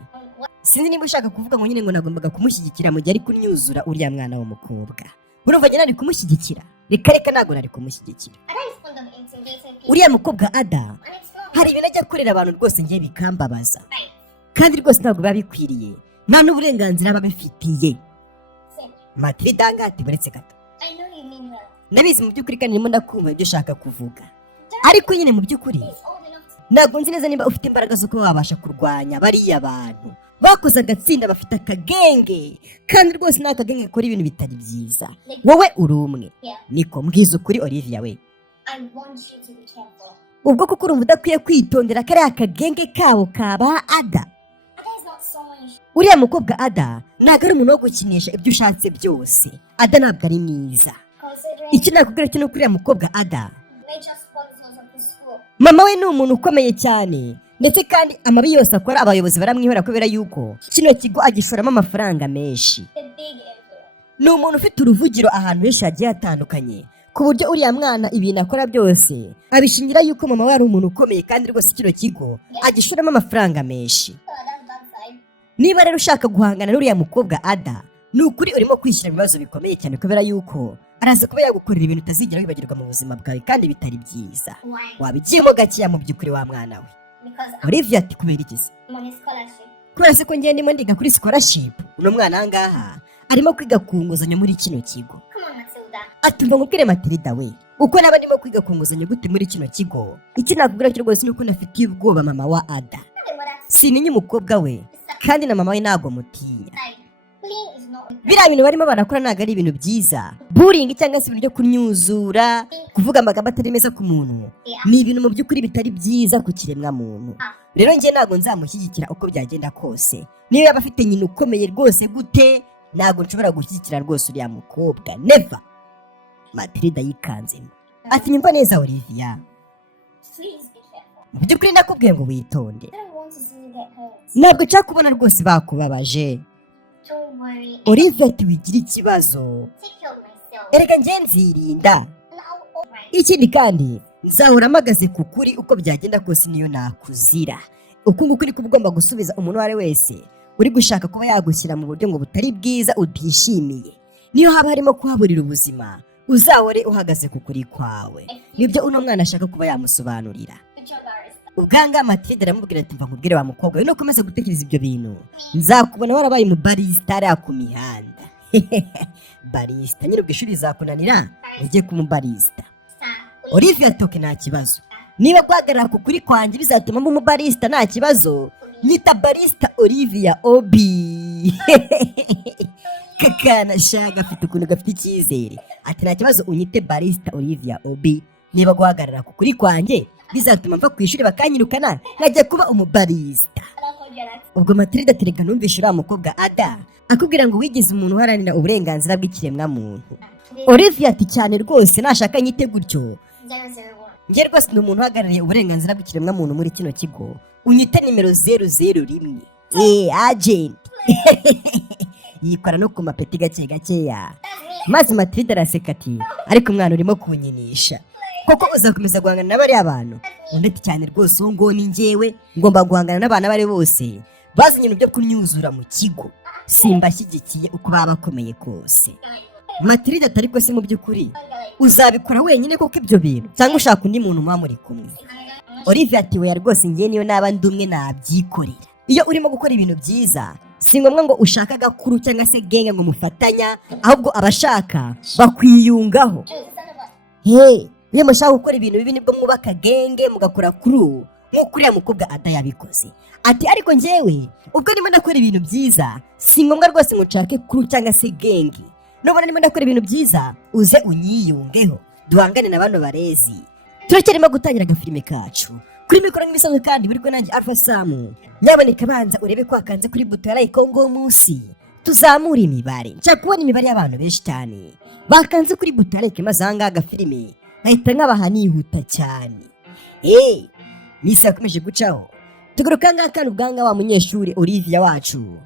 sinzi niba ushaka kuvuga ngo nyine ngo nagombaga kumushyigikira mu gihe ari kunyuzura uriya mwana w'umukobwa. Urumva nyine ari kumushyigikira? Reka ntabwo nari kumushyigikira. Uriya mukobwa Ada hari ibintu ajya akorera abantu rwose ngiye bikambabaza, kandi rwose ntabwo biba bikwiriye, nta n'uburenganzira babifitiye. Matilda ngati baretse gato, nabizi mu by'ukuri kandi ndimo ndakumva ibyo ushaka kuvuga, ariko nyine mu by'ukuri ntabwo nzi neza niba ufite imbaraga zo kuba wabasha kurwanya bariya bantu bakoze agatsinda, bafite akagenge, kandi rwose ni akagenge gakora ibintu bitari byiza. Wowe uri umwe. Niko mbwiza ukuri Olivia we, ubwo kuko urumva udakwiye kwitondera kariya akagenge kabo kaba Ada. Uriya mukobwa Ada ntabwo ari umuntu wo gukinisha ibyo ushatse byose. Ada ntabwo ari mwiza. Icyo nakubwira cyo ni uko uriya mukobwa Ada mama we ni umuntu ukomeye cyane, ndetse kandi amabi yose akora abayobozi baramwihora kubera yuko kino kigo agishoramo amafaranga menshi. Ni umuntu ufite uruvugiro ahantu henshi hagiye hatandukanye, ku buryo uriya mwana ibintu akora byose abishingira yuko mama we ari umuntu ukomeye, kandi rwose kino kigo agishoramo amafaranga menshi. Niba rero ushaka guhangana n'uriya mukobwa Ada, ni ukuri urimo kwishyira mu bibazo bikomeye cyane kubera yuko araza kuba yagukorera ibintu utazigera wibagirwa mu buzima bwawe kandi bitari byiza. Wabigiyemo gakeya mu by'ukuri wa mwana we. Olivia ati kubera iki se? Kubera se ko ngiye ndimo ndiga kuri scholarship. Uno mwana ahangaha arimo kwiga ku nguzanyo muri kino kigo. Ati mva nkubwire Matilda we, uko naba ndimo kwiga ku nguzanyo gute muri kino kigo? Iki nakubwira cyo rwose nuko nafitiye ubwoba mama wa Ada. Sinenye umukobwa we kandi na mama we ntago mutinya. Biriya bintu barimo barakora ntago ari ibintu byiza. Bullying cyangwa se ibintu byo kunyuzura, kuvuga amagambo atari meza ku muntu, ni ibintu mu by'ukuri bitari byiza ku kiremwa muntu. Rero njye ntago nzamushyigikira uko byagenda kose. Niyo yaba afite nyina ukomeye rwose gute, ntago nshobora gushyigikira rwose uriya mukobwa. Never. Matilda yikanzemo. Ati nyumva neza Olivia. Mu by'ukuri nakubwiye ngo witonde. Ntabwo nshaka kubona rwose bakubabaje. Olivia ati wigira ikibazo. Erega njye nzirinda. Ikindi kandi nzahora mpagaze ku kuri uko byagenda kose niyo nakuzira. Uku nguku niko ugomba gusubiza umuntu uwo ari wese uri gushaka kuba yagushyira mu buryo ngo butari bwiza utishimiye. Niyo haba harimo kuhaburira ubuzima, uzahore uhagaze ku kuri kwawe. Nibyo uno mwana ashaka kuba yamusobanurira. Ubwanga Matilda aramubwira ati mva nkubwire wa mukobwa we, nukomeza gutekereza ibyo bintu nzakubona warabaye mu barista ari ku mihanda. Barista nyine ubwo ishuri zakunanira ujye kumu barista. Olivia atoke nta kibazo. Niba guhagarara ku kuri kwanjye bizatuma mu barista nta kibazo, nyita barista Olivia Obi. Kakana shaga afite ukuntu gafite icyizere. Ati nta kibazo unyite barista Olivia Obi. Niba guhagarara ku kuri kwanjye bizatuma mva ku ishuri bakanyirukana nkajya kuba umubarista. Ubwo Matilda atereka numvishe uriya mukobwa Ada akubwira ngo wigeze umuntu uharanira uburenganzira bw'ikiremwa muntu. Olivia ati cyane rwose nashaka nyite gutyo. Njye rwose ni umuntu uhagarariye uburenganzira bw'ikiremwa muntu muri kino kigo. Unyite nimero 001. Agent. Yikora no ku mapeti gake gakeya. Maze Matilda araseka ati ariko umwana urimo kunyinisha. Koko uzakomeza guhangana n'abari abantu? Undi ati cyane rwose uwo ngo ni njyewe ngomba guhangana n'abana bari bose bazanye ibintu byo kunyuzura mu kigo. Simbashyigikiye uko baba bakomeye kose. Matilda atari ko se mu by'ukuri uzabikora wenyine koko ibyo bintu cyangwa ushaka undi muntu muba muri kumwe? Olivia ati we rwose njye niyo naba ndumwe nabyikorera. Iyo urimo gukora ibintu byiza si ngombwa ngo ushaka agakuru cyangwa se genge ngo mufatanya, ahubwo abashaka bakwiyungaho. Iyo mushaka gukora ibintu bibi nibwo mwubaka genge mugakora kuru nk'uko uriya mukobwa Ada yabikoze. Ati ariko njyewe ubwo ndimo ndakora ibintu byiza si ngombwa rwose ngo nshake kuru cyangwa se genge. Nubona ndimo ndakora ibintu byiza uze unyiyungeho duhangane na bano barezi. Turacyarimo gutangira agafilime kacu kuri mikoro nk'ibisanzwe kandi buri nanjye Alpha Sam. Nyaboneka banza urebe ko wakanze kuri buto ya like ngo munsi tuzamura imibare. Nshaka kubona imibare y'abantu benshi cyane bakanze kuri buto ya like maze ahangaha agafilime nahita nkabaha nihuta cyane. Nisa yakomeje gucaho tugaruka ngaha kandi ubwanga wa munyeshuri Olivia wacu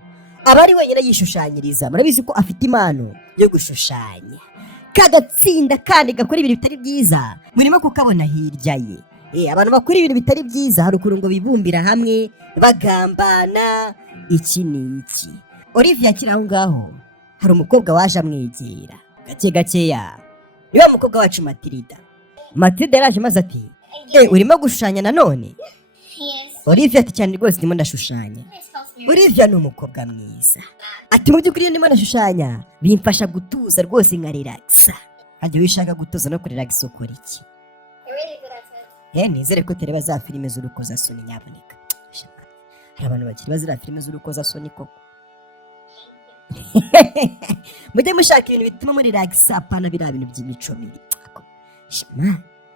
aba ari wenyine yishushanyiriza. Murabizi ko afite impano yo gushushanya. Kagatsinda kandi gakora ibintu bitari byiza murimo kukabona hirya ye. Abantu bakora ibintu bitari byiza hari ukuntu ngo bibumbira hamwe bagambana iki n'iki. Olivia akiri aho ngaho hari umukobwa waje amwegera gake gakeya. Niwe mukobwa wacu Matilda. Matilda yaraje maze ati urimo gushushanya nanone? Olivia ati cyane rwose ndimo ndashushanya. Olivia ni umukobwa mwiza. Ati mu by'ukuri ndimo ndashushanya bimfasha gutuza rwose nka relaxa. Hajya wishaka gutuza no kurelax ukora iki? Nizere ko tereba za filime z'urukozasoni nyaboneka. Hari abantu bakiri bazira filime z'urukozasoni koko. Mujye mushaka ibintu bituma muri relax apana biriya bintu by'imico mibi.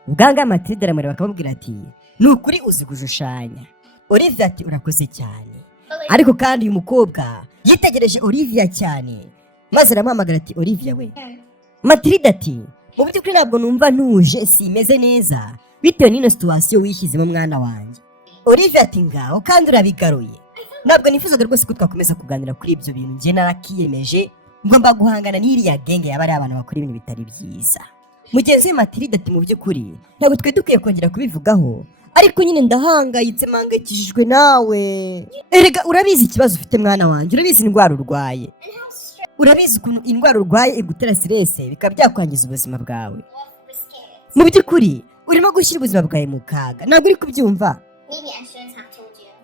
Ubwanga Matilda aramureba akamubwira ati ni ukuri uzi gushushanya. Olivia ati urakoze cyane. Ariko kandi uyu mukobwa yitegereje Olivia cyane maze aramuhamagara ati Olivia we. Matilda ati mu by'ukuri ntabwo numva ntuje simeze neza bitewe n'ino situation wishyizemo mwana wanjye. Olivia ati ngaho kandi urabigaruye. Ntabwo nifuzaga rwose ko twakomeza kuganira kuri ibyo bintu. Njye narakiyemeje ngomba guhangana n'iriya genge y'abari abantu bakora ibintu bitari byiza. Mugenzi we Matilda ati mu by'ukuri ntabwo twe dukwiye kongera kubivugaho, ariko nyine ndahangayitse mpangayikishijwe nawe. Erega urabizi ikibazo ufite mwana wanjye, urabizi indwara urwaye. urabizi ukuntu indwara urwaye igutera stress bikaba byakwangiza ubuzima bwawe. Mu by'ukuri urimo gushyira ubuzima bwawe mu kaga, ntabwo uri kubyumva.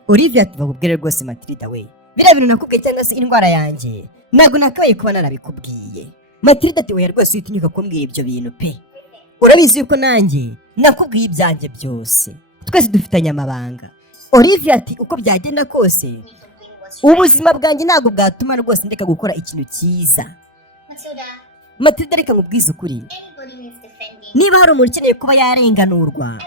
Olivia ati bakubwire rwose Matilda we, biriya bintu nakubwiye cyangwa se indwara yanjye ntabwo nakabaye kuba narabikubwiye. Matilda ati oya rwose witinyuka kumbwira ibyo bintu pe, urabizi yuko nanjye nakubwiye ibyanjye byose, twese dufitanye amabanga. Olivia ati uko byagenda kose ubuzima bwanjye ntabwo bwatuma rwose ndeka gukora ikintu cyiza. Matilda reka nkubwize ukuri, niba hari umuntu ukeneye kuba yarenganurwa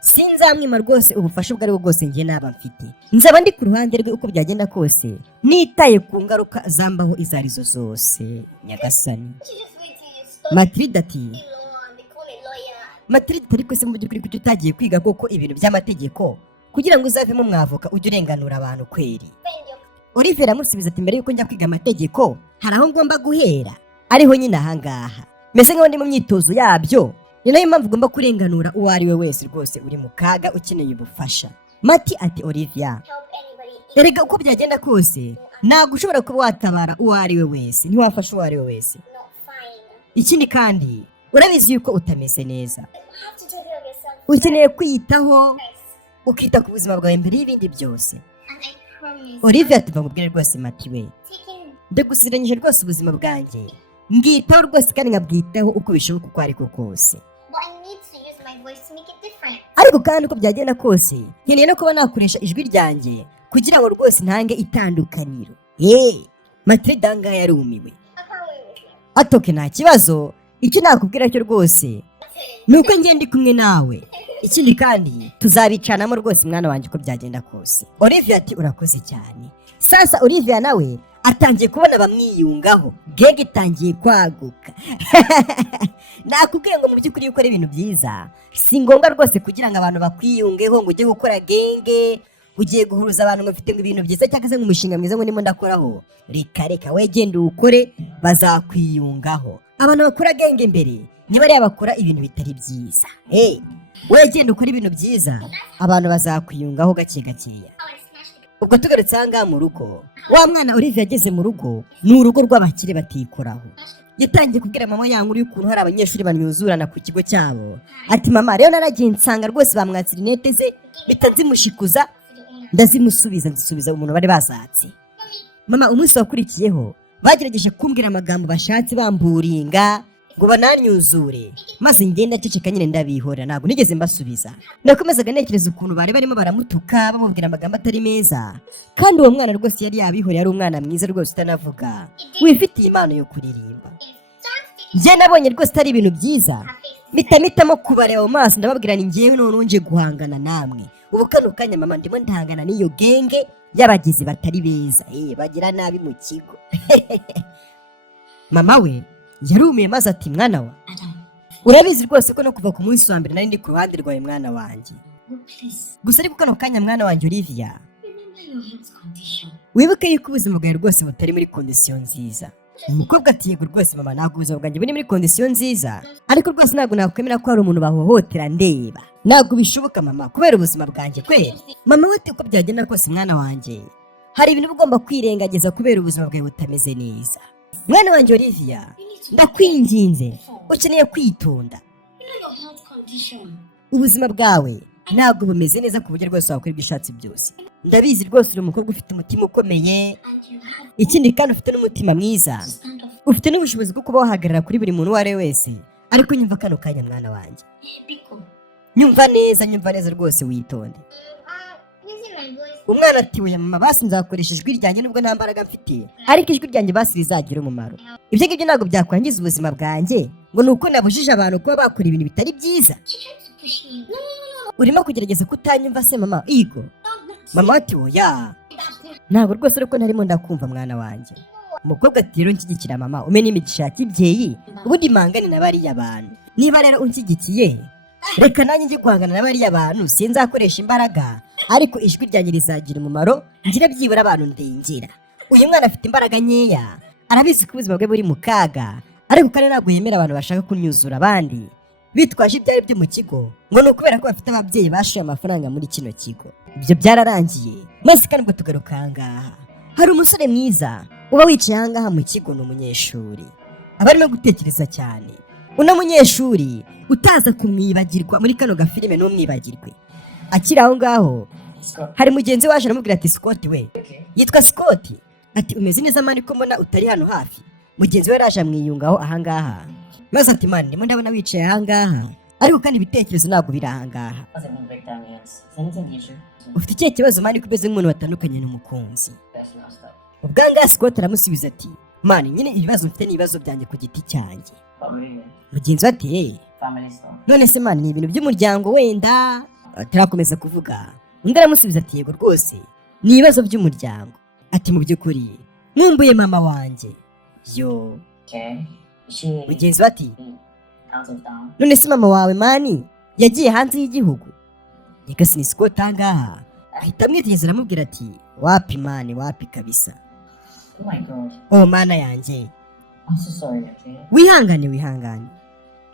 sinzamwima rwose ubufasha ubwo ari bwo bwose njye naba mfite, nzaba ndi ku ruhande rwe uko byagenda kose, nitaye ku ngaruka zambaho izo arizo zose nyagasani. Matilda ati Matilda ariko se mu by'ukuri kuki utagiye kwiga koko ibintu by'amategeko kugira ngo uzavemo umwavoka ujye urenganura abantu kweri? Olivier aramusubiza ati mbere yuko njya kwiga amategeko hari aho ngomba guhera, ariho nyine ahangaha meze nk'aho ndi mu myitozo yabyo, ni nayo mpamvu ugomba kurenganura uwo ari we wese rwose uri mu kaga ukeneye ubufasha. Mati ati Olivia erega uko byagenda kose ntabwo ushobora kuba watabara uwo ari we wese, ntiwafasha uwo ari we wese. Ikindi kandi urabizi yuko utameze neza, ukeneye kwiyitaho ukita ku buzima bwawe mbere y'ibindi byose. Olivia ati nkubwire rwose Mati we, ndagusiranyije rwose ubuzima bwanjye mbwitaho rwose kandi nkabwitaho uko bishoboka uko ariko kose, ariko kandi uko byagenda kose nkeneye no kuba nakoresha ijwi ryanjye kugira ngo rwose ntange itandukaniro. Matilda ngaho yarumiwe atoke nta kibazo, icyo nakubwira cyo rwose ni uko njye ndi kumwe nawe, ikindi kandi tuzabicanamo rwose mwana wanjye uko byagenda kose. Olivia ati urakoze cyane. Sasa Olivia nawe atangiye kubona bamwiyungaho, genge itangiye kwaguka. Nakubwiye ngo mu by'ukuri ukora ibintu byiza si ngombwa rwose kugira ngo abantu bakwiyungeho ngo ujye gukora genge, ugiye guhuruza abantu ngo ufite ibintu byiza cyangwa se umushinga mwiza ngo ndimo ndakoraho. Reka we genda ukore bazakwiyungaho. Abantu bakora genge mbere niba ari abakora ibintu bitari byiza, we genda ukora ibintu byiza abantu bazakwiyungaho gake gakeya. Ubwo tugarutse ahangaha mu rugo, wa mwana Olivia ageze mu rugo, ni urugo rw'abakire batikoraho. Yatangiye kubwira mama yankuru y'ukuntu hari abanyeshuri banyuzurana ku kigo cyabo. Ati mama rero naragiye nsanga rwose bamwatsira inete ze bita nzimushikuza, nzisubiza umuntu bari bazatse. Mama umunsi wakurikiyeho bagerageje kumbwira amagambo bashatse bamburinga ngo bananyuzure, maze ngenda ceceka nyine ndabihora, ntabwo nigeze mbasubiza. Nakomezaga ntekereza ukuntu bari barimo baramutuka bamubwira amagambo atari meza, kandi uwo mwana rwose yari yabihoreye, ari umwana mwiza rwose utanavuga, wifitiye impano yo kuririmba. Njye nabonye rwose atari ibintu byiza, mpitamo kubareba mu maso ndababwira ni njyewe none nje guhangana namwe. Ubu kano kanya mama ndimo ndahangana n'iyo genge y'abagizi batari beza, bagira nabi mu kigo. Mama we yarumiye maze ati mwana wa, urabizi rwose ko no kuva ku munsi wa mbere nari ndi ku ruhande rwawe mwana wanjye, gusa ariko kano kanya mwana wanjye Olivia wibuke yuko ubuzima bwawe rwose butari muri kondisiyo nziza. Umukobwa ati yego rwose mama ntabwo ubuzima bwanjye buri muri kondisiyo nziza, ariko rwose ntabwo nakwemera ko hari umuntu bahohotera ndeba, ntabwo bishoboka mama kubera ubuzima bwanjye kweri. Mama we ati uko byagenda kose mwana wanjye hari ibintu ugomba kwirengagiza kubera ubuzima bwawe butameze neza. Mwana wanjye Olivia ndakwinginze ukeneye kwitonda, ubuzima bwawe ntabwo bumeze neza ku buryo rwose wakora ibyo ushatse byose. Ndabizi rwose uri umukobwa ufite umutima ukomeye, ikindi kandi ufite n'umutima mwiza, ufite n'ubushobozi bwo kuba wahagarara kuri buri muntu uwo ari we wese, ariko nyumva kano kanya mwana wanjye, nyumva neza rwose witonde. Umwana ati we mama basi nzakoresha ijwi ryanjye nubwo nta mbaraga mfite, ariko ijwi ryanjye basi rizagira umumaro. Ibyo ngibyo ntabwo byakwangiza ubuzima bwanjye ngo ni uko nabujije abantu kuba bakora ibintu bitari byiza. Urimo kugerageza kutanyumva se mama? Igo mama ati oya ntabwo rwose ariko narimo ndakumva mwana wanjye. Umukobwa ati rero nshyigikira mama, umenye imigisha ya kibyeyi ubundi mangane na bariya bantu. Niba rero unshyigikiye reka nanjye njye guhangana na bariya bantu, sinzakoresha imbaraga ariko ijwi ryanjye rizagira umumaro, ngira byibura abantu ndengera. Uyu mwana afite imbaraga nkeya, arabizi ko ubuzima bwe buri mu kaga, ariko kandi ntabwo yemera abantu bashaka kunyuzura abandi bitwaje ibyari byo mu kigo ngo ni ukubera ko bafite ababyeyi bashoye amafaranga muri kino kigo. Ibyo byararangiye maze kandi ngo tugaruka ahangaha. Hari umusore mwiza uba wicaye ahangaha mu kigo ni umunyeshuri aba arimo gutekereza cyane. Uno munyeshuri utaza kumwibagirwa muri kano gafilime n'umwibagirwe. Akiri aho ngaho hari mugenzi waje aramubwira ati Scott we, yitwa Scott, ati umeze neza mani ko mbona utari hano hafi. Mugenzi we yaraje amwiyungaho ahangaha maze ati mani ndimo ndabona wicaye ahangaha ariko kandi ibitekerezo ntabwo biri ahangaha. Ufite ikihe kibazo mani ko umeze nk'umuntu watandukanye n'umukunzi? Ubwangaha Scott aramusubiza ati mani nyine ibibazo mfite ni ibibazo byanjye ku giti cyanjye. Mugenzi we ati none se mani ni ibintu by'umuryango wenda? Atarakomeza kuvuga undi aramusubiza ati yego rwose ni ibibazo by'umuryango. Ati mu by'ukuri nkumbuye mama wanjye. Yo mugenzi we ati none se mama wawe mani yagiye hanze y'igihugu? Nigasi ni Scott ahangaha ahita amwitegereza aramubwira ati wapi mani wapi kabisa. Oh mana yanjye, wihangane.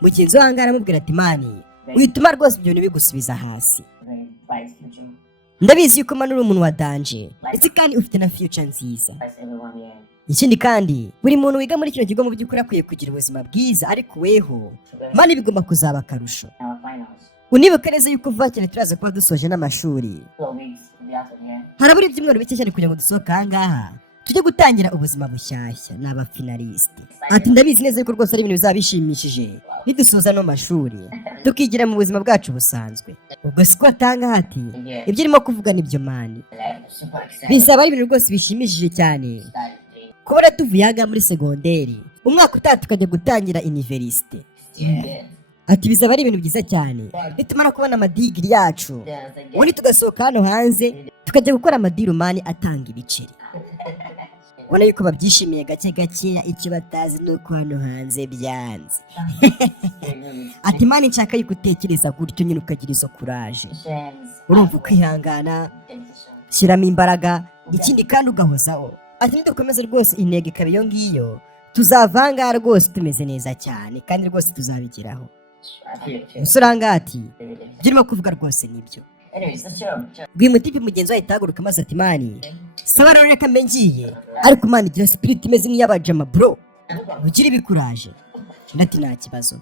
Mugenzi we ahangaha aramubwira ati mani wituma rwose ibyo bintu bigusubiza hasi. Ndabizi yuko mani uri umuntu wa danje ndetse kandi ufite na future nziza. Ikindi kandi buri muntu wiga muri kino kigo mu by'ukuri akwiye kugira ubuzima bwiza, ariko weho mani bigomba kuzaba akarusho. Unibuke neza yuko vuba cyane turaza kuba dusoje n'amashuri. Harabura ibyumweru bike cyane kugira ngo dusohoke ahangaha tujye gutangira ubuzima bushyashya n'aba finaliste. Ati ndabizi neza yuko rwose ari ibintu bizaba bishimishije nidusoza no mashuri tukigira mu buzima bwacu busanzwe. Ubwo Scott ahangaha ati ibyo urimo kuvuga nibyo mani, bizaba ari ibintu rwose bishimishije cyane kubona tuvuye ahangaha muri segonderi umwaka utaha tukajya gutangira universite. Ati bizaba ari ibintu byiza cyane nitumara kubona amadigiri yacu ubundi tugasohoka hano hanze tukajya gukora amadilumani atanga ibiceri. Ubona yuko babyishimiye gake gakeya, icyo batazi nuko hano hanze byanze. Ati mani nshaka yuko utekereza gutyo nyine ukagira izo kuraje, urumva ukihangana, shyiramo imbaraga, ikindi kandi ugahozaho. Ati nidukomeza rwose intego ikaba iyo ngiyo tuzavanga rwose tumeze neza cyane kandi rwose tuzabigeraho. Umusore ahangaha ati ibyo urimo kuvuga rwose nibyo. Rwimutipe mugenzi we ahita ahaguruka maze ati mani saba rero reka mbe ngiye, ariko mani gira spirit imeze nk'iy'abajama bro, ugire ibikuraje. Ati nta kibazo.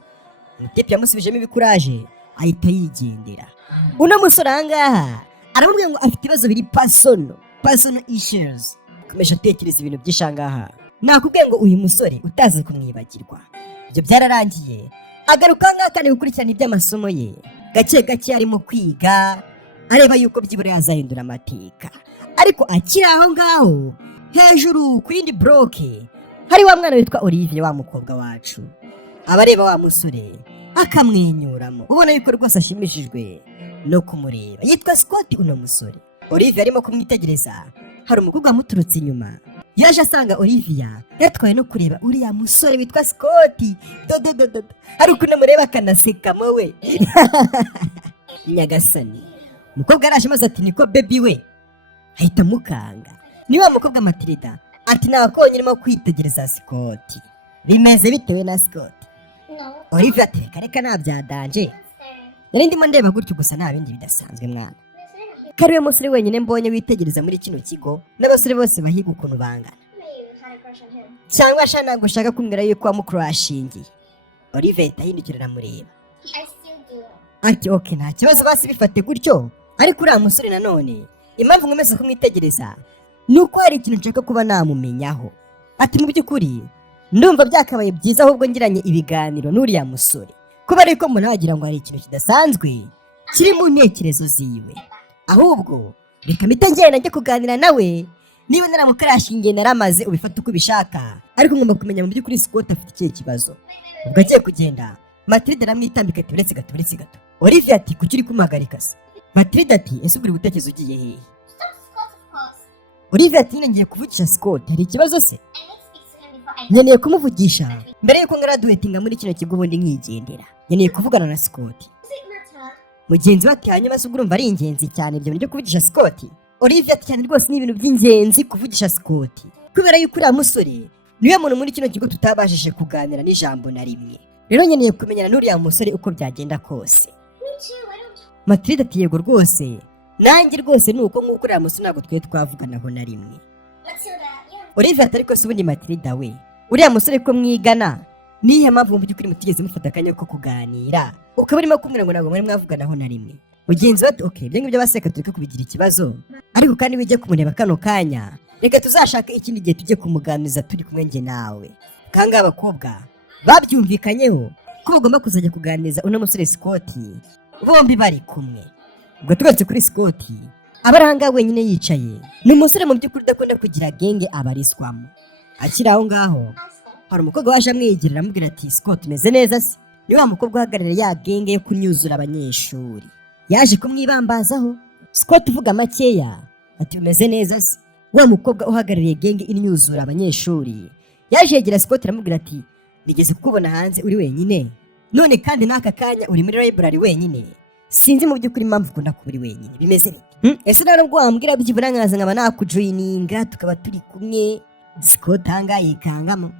Umutipe yamusubijemo ibikuraje ahita yigendera. Uno musore ahangaha aramubwira ngo afite ibibazo biri personal issues. Komeje atekereza ibintu byinshi ahangaha. Nakubwiye ngo uyu musore utazi kumwibagirwa. Ibyo byararangiye agaruka ahangaha kandi gukurikirana iby'amasomo ye gake gake arimo kwiga areba yuko byibura yazahindura amateka. Ariko akiri aho ngaho hejuru ku yindi bloke hari wa mwana witwa Olivier, wa mukobwa wacu. Abareba wa musore akamwenyuramo, ubona yuko rwose ashimishijwe no kumureba. Yitwa Scott uno musore. Olivier arimo kumwitegereza, hari umukobwa wamuturutse inyuma yaje asanga Olivia yatwaye no kureba uriya musore witwa Scott. Hari ukuntu mureba akanasekamo we. Nyagasani, umukobwa yaraje maze ati niko baby we, ahita mukanga. Ni wa mukobwa Matilda ati nakonyine irimo kwitegereza Scott. Bimeze bitewe na Scott? Olivia ati reka ntabyadanje, nari ndimo ndeba gutyo gusa nta bindi bidasanzwe mwana. Kariwe musore wenyine mbonye witegereza muri kino kigo n'abasore bose bahiga ukuntu bangana. Cyangwa ashana gushaka kumbwira yuko wamucrashingiye? Olivier ahindukira aramureba. Ati okay nta kibazo basi bifate gutyo, ariko uriya musore nanone impamvu nkomeza kumwitegereza nuko hari ikintu nshaka kuba namumenyaho. Ati mu by'ukuri ndumva byakabaye byiza ahubwo ngiranye ibiganiro n'uriya musore, kuba ariko mbona wagira ngo hari ikintu kidasanzwe kiri mu ntekerezo ziwe. Ahubwo reka mpita ngenda njye kuganira nawe, niba naramukarashingiye naramaze ubifata uko ubishaka, ariko ngomba kumenya mu by'ukuri Scott afite ikihe kibazo. Ubwo agiye kugenda Matilda aramwitambika ati uretse gato. Olivia ati kuki uri kumuhagarika se? Matilda ati ese uri gutekereza ugiye hehe? Olivia ati ngiye kuvugisha Scott, hari ikibazo se? Nkeneye kumuvugisha mbere yuko ngaraduwetinga muri kino kigo ubundi nkigendera. Nkeneye kuvugana na Scott. Mugenzi we ati hanyuma se urumva ari ingenzi cyane ibyo byo kuvugisha Scott? Olivia ati cyane rwose ni ibintu by'ingenzi kuvugisha Scott, kubera yuko uriya musore niwe muntu muri kino kigo tutabashije kuganira n'ijambo na rimwe. Rero nkeneye kumenyana n'uriya musore uko byagenda kose. Matilda ati yego rwose nanjye rwose nuko nk'uko uriya musore ntabwo twe twavuganaho na rimwe. Olivia ati ariko se ubundi Matilda we, uriya musore ko mwigana niyo mpamvu mu by'ukuri mutigeze mufata akanya ko kuganira ukaba urimo kumbwira ngo ntabwo mwari mwavuganaho na rimwe. Mugenzi we ati okay, ibyo ngibyo baseka tureke kubigira ikibazo, ariko kandi wijye kumureba kano kanya reka tuzashaka ikindi gihe tujye kumuganiriza turi kumwe njye nawe. Kanga abakobwa babyumvikanyeho ko bagomba kuzajya kuganiriza uno musore Scott bombi bari kumwe. Ubwo tugarutse kuri Scott abaranga wenyine yicaye, ni umusore mu by'ukuri udakunda kugira genge abarizwamo. Akiri aho ngaho hari umukobwa waje amwegerera amubwira ati Scott umeze neza se? Ni wa mukobwa uhagarara ya genge yo kunyuzura abanyeshuri. Yaje kumwibambazaho. Scott uvuga makeya ati umeze neza se? Wa mukobwa uhagarariye genge inyuzura abanyeshuri yaje yegera Scott aramubwira ati nigeze kukubona hanze uri wenyine, none kandi n'aka kanya uri muri library wenyine, sinzi mu by'ukuri impamvu ukunda kuba uri wenyine, bimeze bite? Ese nawe nubwo wambwira byibura nkaza nkaba nakujoyininga tukaba turi kumwe. Scott ahangaye yikangamo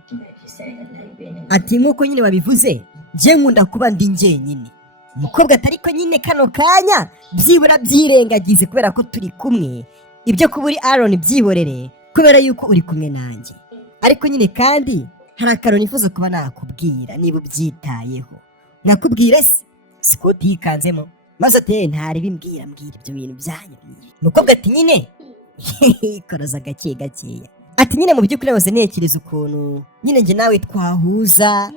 ati nk'uko nyine wabivuze njye nkunda kuba ndi njyenyine. Umukobwa atari ko nyine kano kanya byibura byirengagize kubera ko turi kumwe, ibyo kuba uri Aaron byihorere kubera yuko uri kumwe nanjye. Ariko nyine kandi hari akantu nifuza kuba nakubwira niba ubyitayeho. Nakubwire se? Scott yikanzemo maze ati ntari bimbwira ibyo bintu byanyu. Umukobwa ati nyine koroza gake gakeya ati nyine mu by'ukuri nahoze ntekereza ukuntu nyine njye nawe twahuza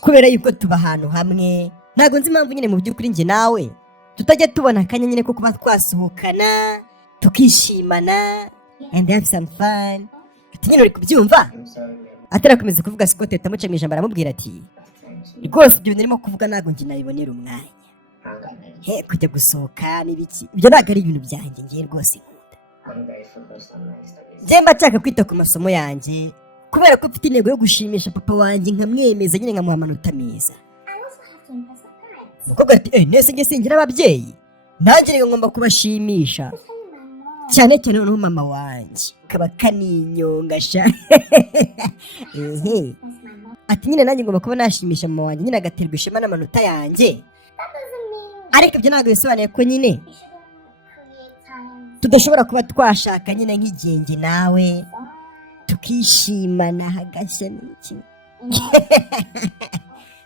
kubera yuko tuba ahantu hamwe. Ntabwo nzi impamvu nyine mu by'ukuri njye nawe tutajya tubona akanya nyine ko kuba twasohokana tukishimana and have some fun. Ati nyine uri kubyumva? Atarakomeza kuvuga Scott atamuca mu ijambo aramubwira ati rwose ibyo nirimo kuvuga ntabwo njye nabibonera umwanya. Kujya gusohoka n'ibiki ibyo ntabwo ari ibintu byanjye ngiye rwose nkunda. Njye mba nshaka kwita ku masomo yanjye kubera ko mfite intego yo gushimisha papa wanjye nkamwemeza nyine nkamuha amanota meza. Umukobwa ati nese njye singira ababyeyi nanjye rero ngomba kubashimisha cyane cyane noneho mama wanjye kaba kaninyonga sha. Ati nyine nanjye ngomba kuba nashimisha mama wanjye nyine agaterwa ishema n'amanota yanjye. Ariko ibyo ntabwo bisobanuye ko nyine tudashobora kuba twashaka nyine nk'igenge nawe tukishimana hagashya n'iki.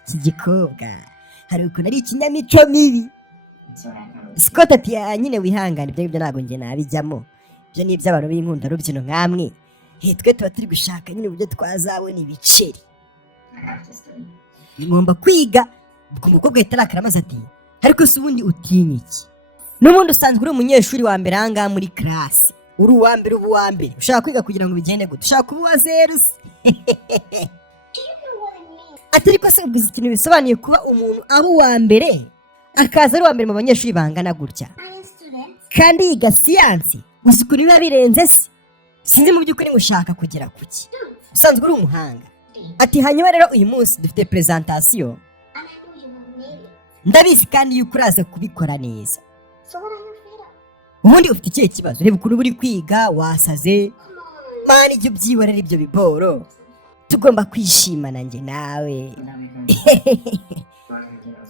Iki gikobwa hari ukuntu ari ikinyamico mibi. Scott ati nyine wihangane ibyo ngibyo ntabwo njye nabijyamo, ibyo ni iby'abantu b'inkunda rubyino nkamwe. Twe tuba turi gushaka nyine uburyo twazabona ibiceri, ngomba kwiga. Umukobwa ahita arakara maze ati ariko se ubundi utinya iki? N'ubundi usanzwe uri umunyeshuri wa mbere ahangaha muri class, uri uwa mbere uba uwa mbere, ushaka kwiga kugira ngo bigende gute? Ushaka kuba uwa zeru se? Ati ariko se ubwiza ikintu bisobanuye kuba umuntu aba uwa mbere akaza ari uwa mbere mu banyeshuri bangana gutya kandi yiga siyansi? Uzi ukuntu biba birenze se? Sinzi mu by'ukuri ushaka kugera kuki, usanzwe uri umuhanga. Ati hanyuma rero uyu munsi dufite presentation, ndabizi kandi yuko uraza kubikora neza. Ubundi ufite ikihe kibazo? Reba ukuntu uri kwiga wasaze mani, ibyo byihorera ibyo biboro, tugomba kwishimana njye nawe.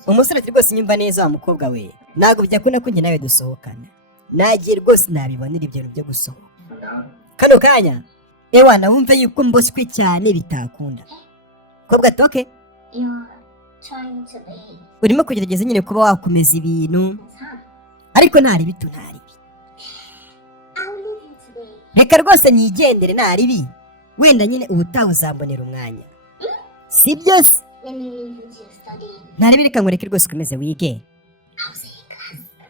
Umusore ati rwose nyumva neza wa mukobwa we, ntabwo byakunda ko njye nawe dusohokana, nagiye rwose nabibonera ibyo bintu byo gusohoka kano kanya. Ewana wumve yuko mboswe cyane bitakunda. Mukobwa ati okay, urimo kugerageza nyine kuba wakomeza ibintu ariko ntari bitu ntari bi. Reka rwose nigendere ntari bi, wenda nyine ubutaha uzambonera umwanya, si byose ntari bi. Reka ngureke rwose ukomeze wige,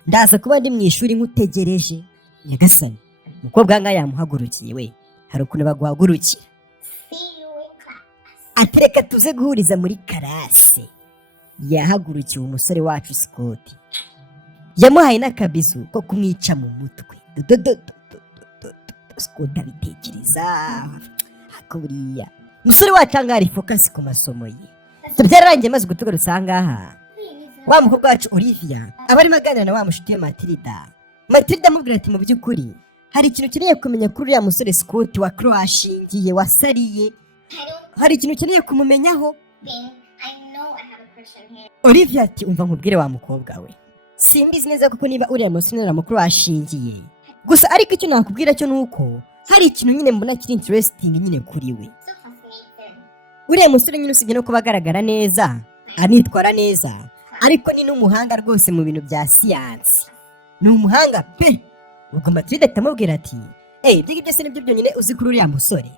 ndaza kuba ndi mu ishuri nkutegereje. Nyagasani, umukobwa ahangaha yamuhagurukiye we, hari ukuntu baguhagurukira. Ati reka tuze guhuriza muri karase. Yahagurukiye umusore wacu Scott, yamuhaye n'akabizu ko kumwica mu mutwe. Scott abitekereza ako buriya umusore wacu ahangaha ari focus ku masomo ye. Byararangiye maze gutugarutsa ahangaha wa mukobwa wacu Olivia aba arimo aganira na wa mushuti we Matilda. Matilda amubwira ati mu by'ukuri hari ikintu ukeneye kumenya kuri uriya musore Scott wa crashingiye wasariye, hari ikintu ukeneye kumumenyaho. Olivia ati umva nkubwire wa mukobwa we, simbizi neza kuko niba uriya musore mukuru washingiye gusa, ariko icyo nakubwira cyo nuko hari ikintu nyine mbona kiri interesting nyine kuri we. So fascinating. Uriya musore nyine usibye no kuba agaragara neza anitwara neza, ariko ni n'umuhanga rwose mu bintu bya siyansi. Ni umuhanga pe. Ubwo Matilda atamubwira ati ibyo ngibyo se nibyo byonyine uzi kuri uriya musore?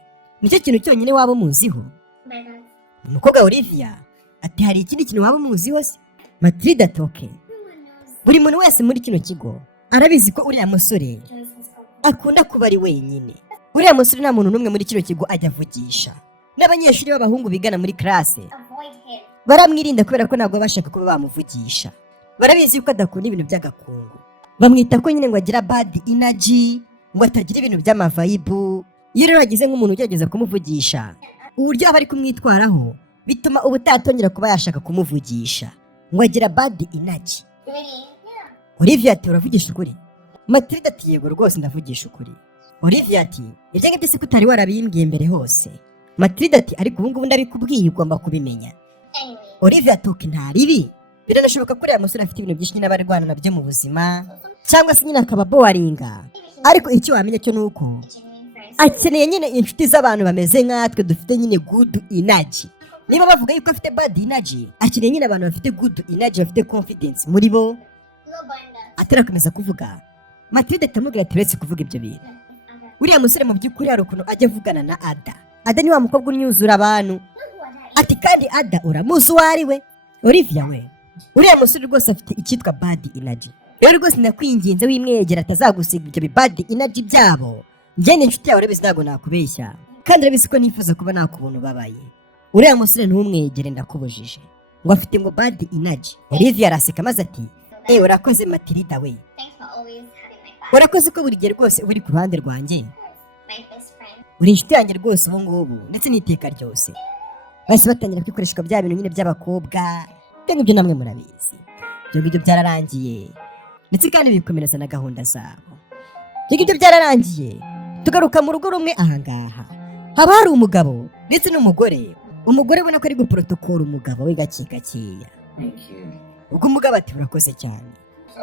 Nicyo kintu cyonyine waba umuziho? Better. Umukobwa Olivia ati hari ikindi kintu waba umuziho se? Matilda ati okay. No one knows. Buri muntu wese muri kino kigo arabizi ko uriya musore Joseph's fault. akunda kuba ari wenyine. Uriya musore nta muntu n'umwe muri kino kigo ajya avugisha. N'abanyeshuri b'abahungu bigana muri classe Avoid him. baramwirinda kubera ko ntabwo bashaka kuba bamuvugisha. Barabizi yuko adakunda ibintu by'agakungu. Bamwita ko nyine ngo agira bad energy, ngo atagira ibintu by'amavayibu. Iyo rero agize nk'umuntu ugerageza kumuvugisha, uburyo aba ari kumwitwaraho bituma ubutatongera kuba yashaka kumuvugisha. Ngo agira bad energy. Really? Yeah. Olivia ati uravugisha ukuri? Matilda ati yego rwose ndavugisha ukuri. Olivia ati ibyo ngibyo se kutari warabimbwiye mbere hose? Matilda ati ariko ubu ngubu ndabikubwiye ugomba kubimenya. Anyway. Olivia ati nta ribi. Biranashoboka ko uriya musore afite ibintu byinshi nyine aba arwana nabyo mu buzima, cyangwa se nyine akaba bowaringa. Ariko icyo wamenya cyo ni uko Genuine friends. akeneye nyine inshuti z'abantu bameze nkatwe dufite nyine good energy. Niba bavuga yuko afite bad energy, akeneye nyine abantu bafite good energy, bafite confidence muri bo. Low binder. Atarakomeza kuvuga, Matilda atamubwira ati uretse kuvuga ibyo bintu. Uriya musore mu by'ukuri hari ukuntu ajya avugana na Ada. Ada ni wa mukobwa unyuzura abantu. Know who Ada is? Ati kandi Ada uramuzi uwo ari we? Olivia we, uriya musore rwose afite icyitwa bad energy. Rero rwose ndakwinginze wimwegera atazagusiga ibyo bad energy byabo. Njye ni inshuti yawe urabizi ntabwo nakubeshya. Kandi urabizi ko nifuza kuba nakubona ubabaye. Uriya musore ntumwegere ndakubujije. Ngo afite ngo bad energy. Olivia araseka maze ati urakoze Matilda we. Thanks for always having my back. Urakoze ko buri gihe rwose uri ku ruhande rwanjye. My best friend. Uri inshuti yanjye rwose ubu ngubu ndetse n'iteka ryose. Bahise batangira kwikoresha bya bintu nyine by'abakobwa. Ibyo ngibyo namwe murabizi. Ibyo ngibyo byararangiye. Ndetse kandi bikomereza na gahunda zabo. Ibyo ngibyo byararangiye. Tugaruka mu rugo rumwe ahangaha. Haba hari umugabo ndetse n'umugore. Umugore ubona ko ari guprotokora umugabo we gake gakeya. Ubwo umugabo ati urakoze cyane.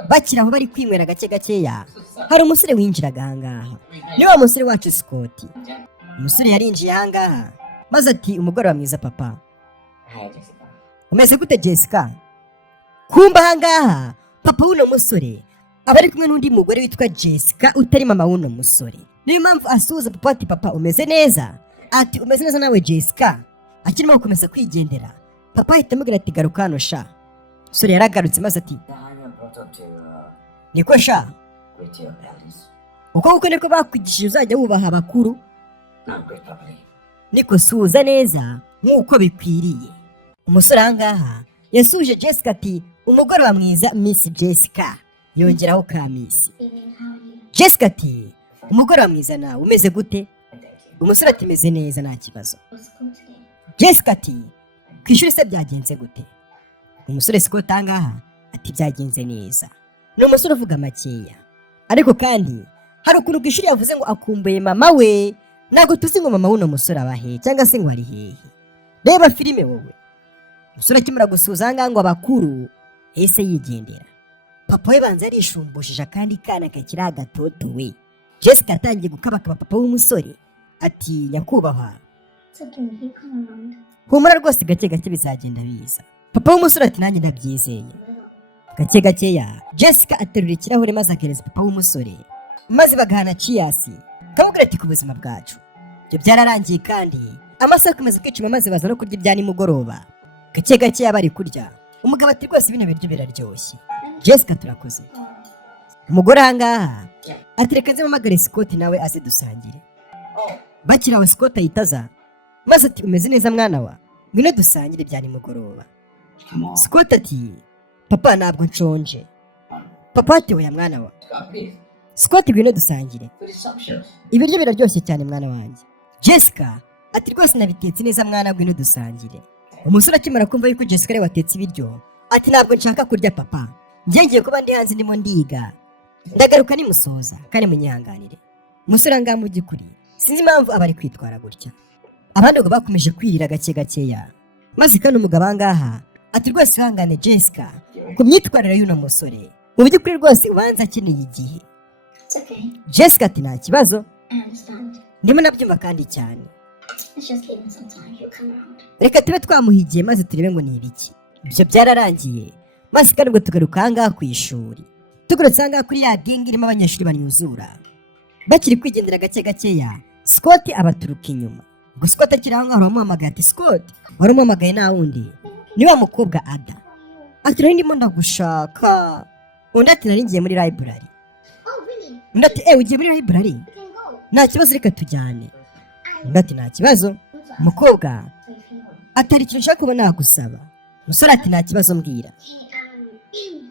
Bakira aho bari kwinywera gake gakeya, hari umusore winjiraga ahangaha. Ni wa musore wacu Scott. Umusore yarinjiye ahangaha maze ati umugore wa mwiza papa. Hi, Jessica. Umeze gute Jessica? Kumba ahangaha papa w'uno musore aba ari kumwe n'undi mugore witwa Jessica utari mama w'uno musore. Niyo mpamvu asuhuza papa ati papa umeze neza? Ati umeze neza nawe Jessica? Akirimo gukomeza kwigendera, papa ahita amubwira ati garuka hano sha. Umusore yaragarutse maze ati I am brought up to niko sha, greet your elders. uko niko bakwigishije uzajya wubaha abakuru. Now greet properly. Niko suhuza neza nk'uko bikwiriye. Umusore ahangaha yasuje Jessica ati umugore wa mwiza Miss Jessica, yongeraho ka Miss. Evening, how are you? Jessica ati umugore wa mwiza nawe umeze gute? Thank you. Umusore ati meze neza nta kibazo. Was school today? Jessica ati ku ishuri se byagenze gute? Umusore Scott ahangaha ati byagenze neza. Ni umusore uvuga makeya, ariko kandi hari ukuntu ku ishuri yavuze ngo akumbuye mama we. Ntabwo tuzi ngo mama w'uno musore aba hehe cyangwa se ngo ari hehe. Reba filime wowe. Umusore akimara gusuhuza ahangaha ngo abakuru ese yigendera. Papa we banza yarishumbushisha kandi kana kakiri agatoto we. Jessica atangiye gukabakaba papa w'umusore ati nyakubahwa, It's okay, you come around. humura rwose gake gake bizagenda biza. Papa w'umusore ati nanjye ndabyizeye. Gake gakeya Jessica aterura ikirahure maze akereza papa w'umusore, maze bagahana cheers. Kamubwira ati ku buzima bwacu. Ibyo byararangiye kandi amasaha akomeza kwicuma maze baza no kurya ibya nimugoroba. Gake gakeya bari kurya, umugabo ati rwose bino biryo biraryoshye. Jessica turakoze. Umugore ahangaha ati reka nze mpamagare Scott nawe aze dusangire. Bakira aho Scott ahitaza maze ati umeze neza mwana wa, ngwino dusangire ibya nimugoroba. Come on. Scott ati papa ntabwo nshonje. Papa ati oya mwana wa. Scott, please. Scott ngwino dusangire, Food is sumptuous. ibiryo biraryoshye cyane mwana wanjye. Jessica ati rwose nabitetse neza mwana, ngwino dusangire. Umusore akimara kumva yuko Jessica ari watetse ibiryo ati ntabwo nshaka kurya papa, njye ngiye kuba ndi hanze ndimo ndiga, ndagaruka nimusoza kandi munyihanganire. Umusore ahangaha mu by'ukuri sinzi impamvu aba ari kwitwara gutya. Abandi ngo bakomeje kwirira gake gakeya, maze kandi umugabo ahangaha ati rwose wihangane Jessica ku myitwarire y'uno musore, mu by'ukuri rwose ubanza akeneye igihe. It's okay. Jessica ati nta kibazo. I understand. ndimo nabyumva kandi cyane. Let's just give him some time. He'll come around. Reka tube twamuhigiye maze turebe ngo ni ibiki. Ibyo byararangiye maze kandi ubwo tugaruka ahangaha ku ishuri. Tugarutse ahangaha kuri ya gengi irimo abanyeshuri banyuzura. Bakiri kwigendera gake gakeya, Scott abaturuka inyuma. Ubwo Scott akiri aho ngaho aramuhamagaye ati Scott, wari umuhamagaye nta wundi. Ni wa mukobwa Ada. Ati nari ndimo ndagushaka. Undi ati nari ngiye muri library. Oh, really? Undi ati ugiye muri library? You can go. Nta kibazo reka tujyane. Undi ati nta kibazo. Umukobwa So you can go. atari ikintu nshaka kuba nagusaba. Umusore ati nta kibazo mbwira. Okay,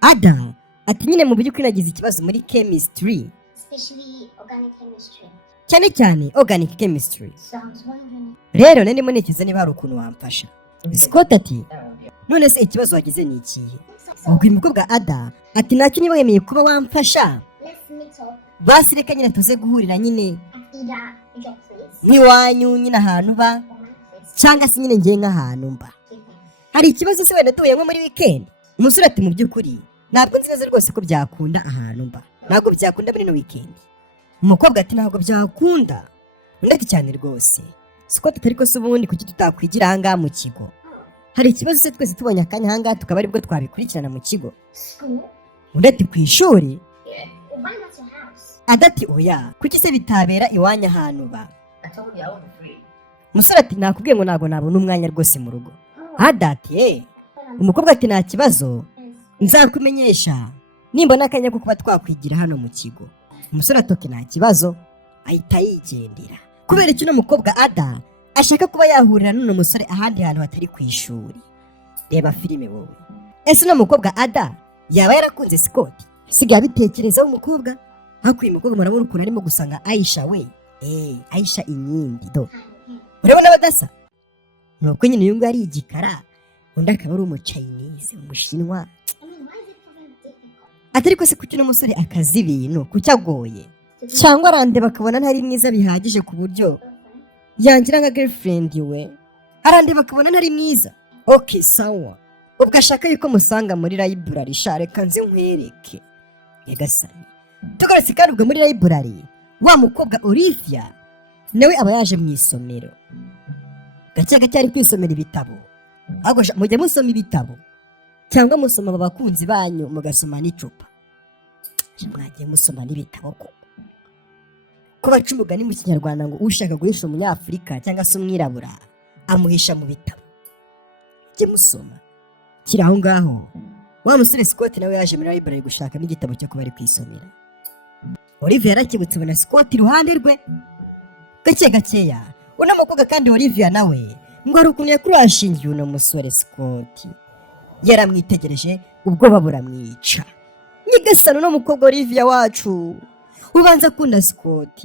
Ada ati nyine mu by'ukuri nagize ikibazo muri chemistry. especially organic chemistry. Cyane cyane organic chemistry. Sounds wonderful. Rero nari munekeza niba hari ukuntu wamfasha. Scott ati none se ikibazo wagize ni ikihe? Ubwo uyu mukobwa Ada ati ntacyo niba wemeye kuba wamfasha. Let's meet up Basi reka nyine tuze guhurira nyine at Ida Job Place. nk'iwanyu nyine ahantu ba Or my place. cyangwa se nyine ngiye nk'ahantu mba. Hari ikibazo se wenda tuhuye nko muri weekend? Umusore ati mu by'ukuri ntabwo nzi neza rwose ko byakunda ahantu mba. Ntabwo byakunda muri no weekend. Umukobwa ati ntabwo byakunda. Undi ati cyane rwose. Scott atari ko se ubundi kuki tutakwigira ahangaha mu kigo? Hari ikibazo se twese tubonye akanya ahangaha tukaba aribwo twabikurikirana mu kigo? School? Undi ati ku ishuri? Well, why not your house? Ada ati oya, kuki se bitabera iwanyu ahantu ba? I told you I wasn't free. Umusore ati nakubwiye ngo ntabwo nabona umwanya rwose mu rugo. Oh, Ada ati umukobwa ati nta kibazo, nzakumenyesha nimbona akanya ko kuba twakwigira hano mu kigo. Umusore atoke nta kibazo ahita yigendera. Kubera iki uno mukobwa Ada ashaka kuba yahurira n'uno musore ahandi hantu hatari ku ishuri. Reba filime wowe. Ese uno mukobwa Ada yaba yarakunze Scott? Sigaye bitekerezaho umukobwa. Ariko uyu mukobwa murabona ukuntu arimo gusanga Aisha we. Aisha inyindi do. Urabona badasa? Nuko nyine uyu nguyu ari igikara. Undi akaba ari umuchinese, umushinwa. I mean, why is it so very difficult? Atari ko se kuki uno musore akazi ibintu kuki agoye? Cyangwa arande bakabona ntari mwiza bihagije ku buryo yangira nka girlfriend we. Arande bakabona ntari mwiza. Okay, sawa. Ubwo ashaka yuko musanga muri library shareka nzi nkwereke. Yagasani. Tugarutse kandi ubwo muri library wa mukobwa Olivia nawe aba yaje mu isomero. Gake gake ari kwisomera ibitabo. Ahubwo mujya musoma ibitabo cyangwa musoma abakunzi banyu mugasoma n'icupa. Mwagiye musoma n'ibitabo ko baca umugani mu Kinyarwanda ngo ushaka guhisha umunyafurika cyangwa se umwirabura amuhisha mu bitabo. Jye musoma kiri aho ngaho. Wa musore Scott nawe yaje muri library gushaka n'igitabo cyo kuba ari kwisomera. Olivia yarakibutse ubona Scott iruhande rwe gake gakeya. Uno mukobwa kandi Olivia nawe ngo ari ukuntu yakurashingiye uno musore Scott. Yaramwitegereje ubwoba buramwica. Nyigasano uno mukobwa Olivia wacu ubanza akunda Scott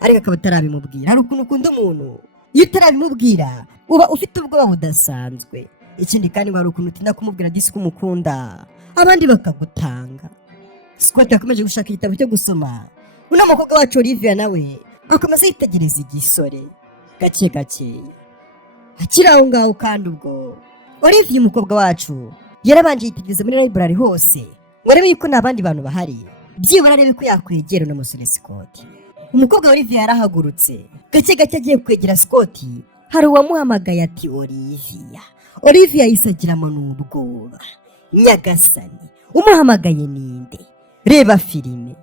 ariko akaba atarabimubwira. Hari ukuntu ukunda umuntu iyo utarabimubwira uba ufite ubwoba budasanzwe. Ikindi kandi ngo hari ukuntu utinda kumubwira disi ko umukunda abandi bakagutanga. Scott yakomeje gushaka igitabo cyo gusoma. Uno mukobwa wacu Olivia nawe akomeza yitegereza igisore gake gakeya. Akiri aho ngaho kandi ubwo Olivia umukobwa wacu yarabanje yitegereza muri library hose ngo arebe yuko nta bandi bantu bahari, byibura arebe ko yakwegera uno musore Scott. Umukobwa Olivia yarahagurutse gake gake agiye kwegera Scott. Hari uwamuhamagaye ati Olivia. Olivia yisagiramo n'ubwoba. Nyagasani umuhamagaye ninde? Reba filime.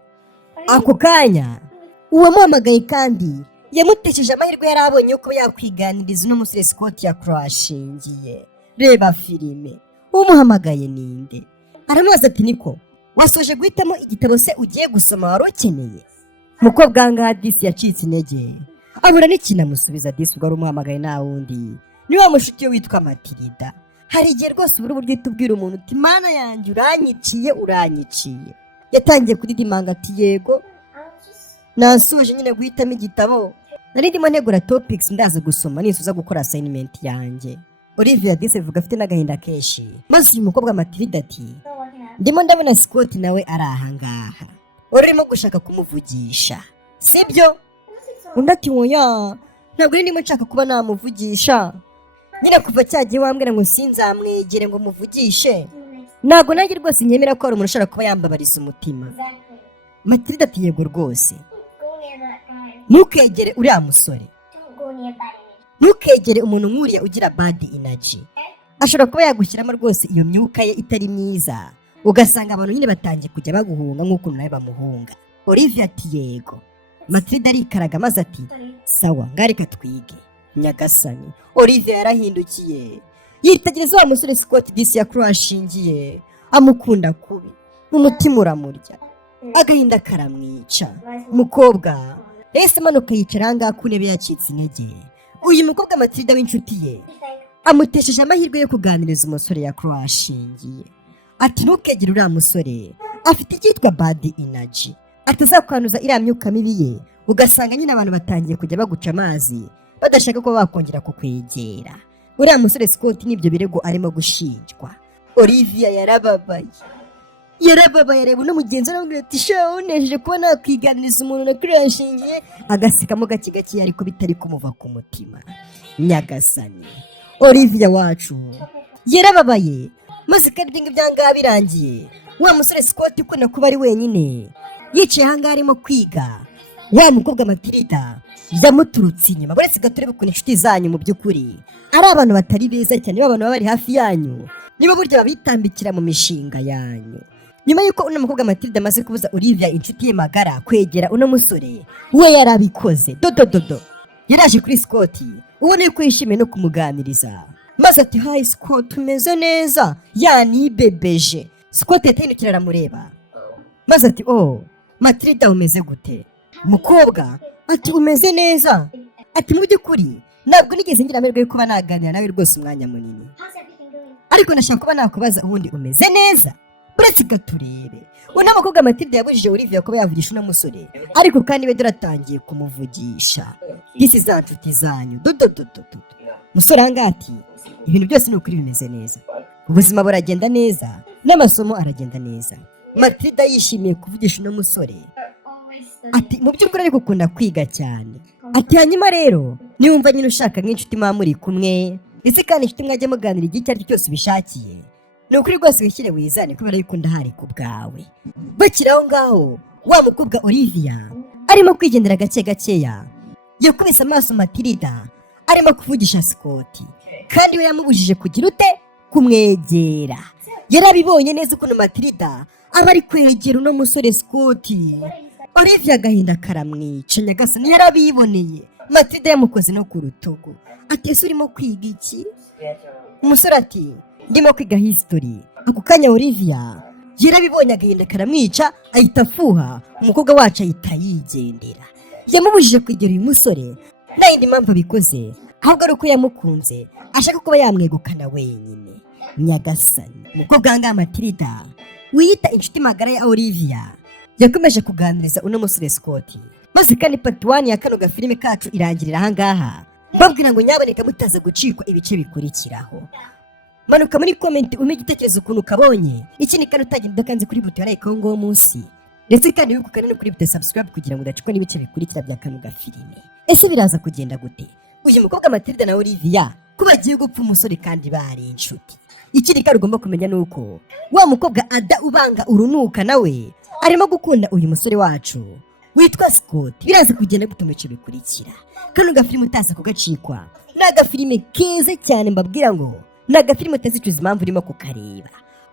Ako kanya uwamuhamagaye kandi yamutesheje amahirwe yari abonye ko yakwiganiriza uno musore Scott yakurashingiye. Reba filime. Umuhamagaye ninde? Aramubaza ati niko wasoje guhitamo igitabo se ugiye gusoma wari ukeneye? Umukobwa ngaha disi yacitse intege abura n'ikintu amusubiza. Disi ubwo ari umuhamagaye nta wundi ni wa mushuti we witwa Matilda. Hari igihe rwose ubura uburyo uhita ubwira umuntu uti mana yanjye uranyiciye. Yatangiye kudidimanga ati yego nasoje nyine guhitamo igitabo, nari ndimo ntegura topics ndaza gusoma nisoza gukora assignment yanjye. Olivia disi ivuga afite n'agahinda kenshi. Maze uyu mukobwa Matilda ati ndimo ndabona Scott nawe ari ahangaha urimo gushaka kumuvugisha sibyo? Undi ati oya ntabwo ndimo nshaka kuba namuvugisha. Nyine kuva cyagiye wambwira ngo sinzamwegere ngo muvugishe, ntabwo nanjye rwose nyemera ko hari umuntu ushobora kuba yambabariza umutima. Exactly. Matilda ati yego rwose. Go near that guy. ntukegere uriya musore, Don't go near bad energy. ntukegere umuntu nk'uriya ugira bad energy. Ashobora kuba yagushyiramo rwose iyo myuka ye itari myiza, ugasanga abantu nyine batangiye kujya baguhunga nk'uko nawe bamuhunga. Olivia ati yego. Matilda arikaraga maze ati sawa ngareka twige. Nyagasani, Olivia yarahindukiye yitegereza wa musore Scott disi yakurashingiye, amukunda kubi, umutima uramurya, agahinda karamwica. Mukobwa yahise amanuka yicara ahangaha ku ntebe yacitse intege. Uyu mukobwa Matilda w'inshuti ye amutesheje amahirwe yo kuganiriza umusore yakurashingiye. Ati ntukegere uriya musore, afite icyitwa bad energy, atazakwanduza iriya myuka mibi ye, ugasanga nyine abantu batangiye kujya baguca amazi badashaka ko bakongera kukwegera. Uriya musore Scott n'ibyo birego arimo gushinjwa. Olivia yarababaye areba uno mugenzi aramubwira ati sha unejeje kuba nakwiganiriza umuntu nakurashingiye, agasekamo gake gake ariko bitari kumuva ku mutima. Nyagasani, Olivia wacu yarababaye maze kandi ibyangaha birangiye, wa musore Scott ukunda kuba ari wenyine yicaye ahangaha arimo kwiga, wa mukobwa Matilda yamuturutse inyuma. Buretse gaturebe ukuntu inshuti zanyu mu by'ukuri ari abantu batari beza cyane, abantu baba bari hafi yanyu niba burya babitambikira mu mishinga yanyu. Nyuma yuko uno mukobwa Matilda amaze kubuza Olivia inshuti ye magara kwegera uno musore, we yarabikoze dodododo. Yaraje kuri Scott ubona yuko yishimiye no kumuganiriza, maze ati hi Scott umeze neza, yanibebeje. Scott yatahindukira aramureba maze ati oh Matilda umeze gute? Mukobwa ati umeze neza. Ati mu by'ukuri ntabwo nigeze ngira amahirwe yo kuba naganira nawe rwose umwanya munini, How's everything going? ariko nashaka kuba nakubaza ubundi umeze neza. Buretse gaturebe uno mukobwa Matilda yabujije Olivia kuba yavugisha uno musore, ariko kandi we duratangiye kumuvugisha. Disi za nshuti zanyu dododododo. Musore ahangaha ati ibintu byose ni ukuri bimeze neza, ubuzima buragenda neza n'amasomo aragenda neza. Matilda yishimiye kuvugisha uno musore. Always Ati mu by'ukuri ariko ukunda kwiga cyane. Ati hanyuma rero niwumva nyine ushaka nk'inshuti muba muri kumwe ndetse kandi inshuti mwajya muganira igihe icyo ari cyo cyose ubishakiye, ni ukuri rwose wishyire wizane kubera yuko ndahari ku bwawe. Bakiri aho ngaho wa mukobwa Olivia arimo kwigendera gake gakeya, yakubise amaso Matilda arimo kuvugisha Scott, kandi we yamubujije kugira ute kumwegera. Yarabibonye neza ukuntu Matilda aba ari kwegera uno musore Scott. Olivia agahinda karamwica. Nyagasani yarabiboneye. Matilda yamukoze no ku rutugu. Ati ese urimo kwiga iki? Umusore ati ndimo kwiga history. Ako kanya Olivia yarabibonye agahinda karamwica, ahita afuha, umukobwa wacu ahita yigendera. Yamubujije kwegera uyu musore nta yindi mpamvu abikoze, ahubwo ari uko yamukunze ashaka kuba yamwegukana wenyine. Nyagasani, umukobwa ahangaha Matilda wiyita inshuti magara ya Olivia yakomeje kuganiriza uno musore Scott, maze kandi part 1 ya kano gafilime kacu irangirira ahangaha. Mbabwira ngo nyaboneka mutaza gucikwa ibice bikurikiraho. Manuka muri comment ume igitekerezo ukuntu kabonye ikindi kandi utagira udakanze kuri buto ya like aho ngaho munsi, ndetse kandi wikukane no kuri buto subscribe kugira ngo udacikwa n'ibice bikurikira bya kano gafilime. Ese biraza kugenda gute? Uyu mukobwa Matilda na Olivia kuba agiye gupfa umusore kandi bari inshuti. Ikindi kandi ugomba kumenya nuko wa mukobwa Ada ubanga urunuka nawe arimo gukunda uyu musore wacu witwa Scott. Biraza kugenda gute mu bice bikurikira. Kano gafilime utaza kugacikwa, ni agafilime keza cyane, mbabwira ngo ni agafilime utazicuza impamvu urimo kukareba.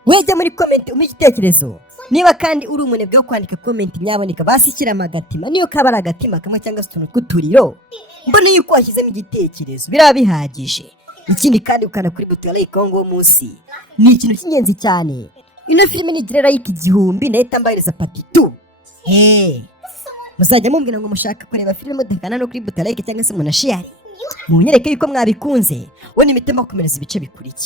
Wejya muri comment umpe igitekerezo. Niba kandi uri umunebwe wo kwandika comment, nyaboneka bashyikiramo agatima, niyo kaba ari agatima kamwe cyangwa se utuntu tw'uturiro, mbona yuko washyizemo igitekerezo biraba bihagije. Ikindi kandi ukana kuri buto ya like aho ngaho munsi, ni ikintu cy'ingenzi cyane. Ino filime nigira like 1000 nahita mbahereza part 2. Muzajya mumbwira ngo mushaka kureba filime mudakana no kuri buto ya like cyangwa se munashare, munyereke yuko mwabikunze, we nimitemo kumereza ibice bikurikira.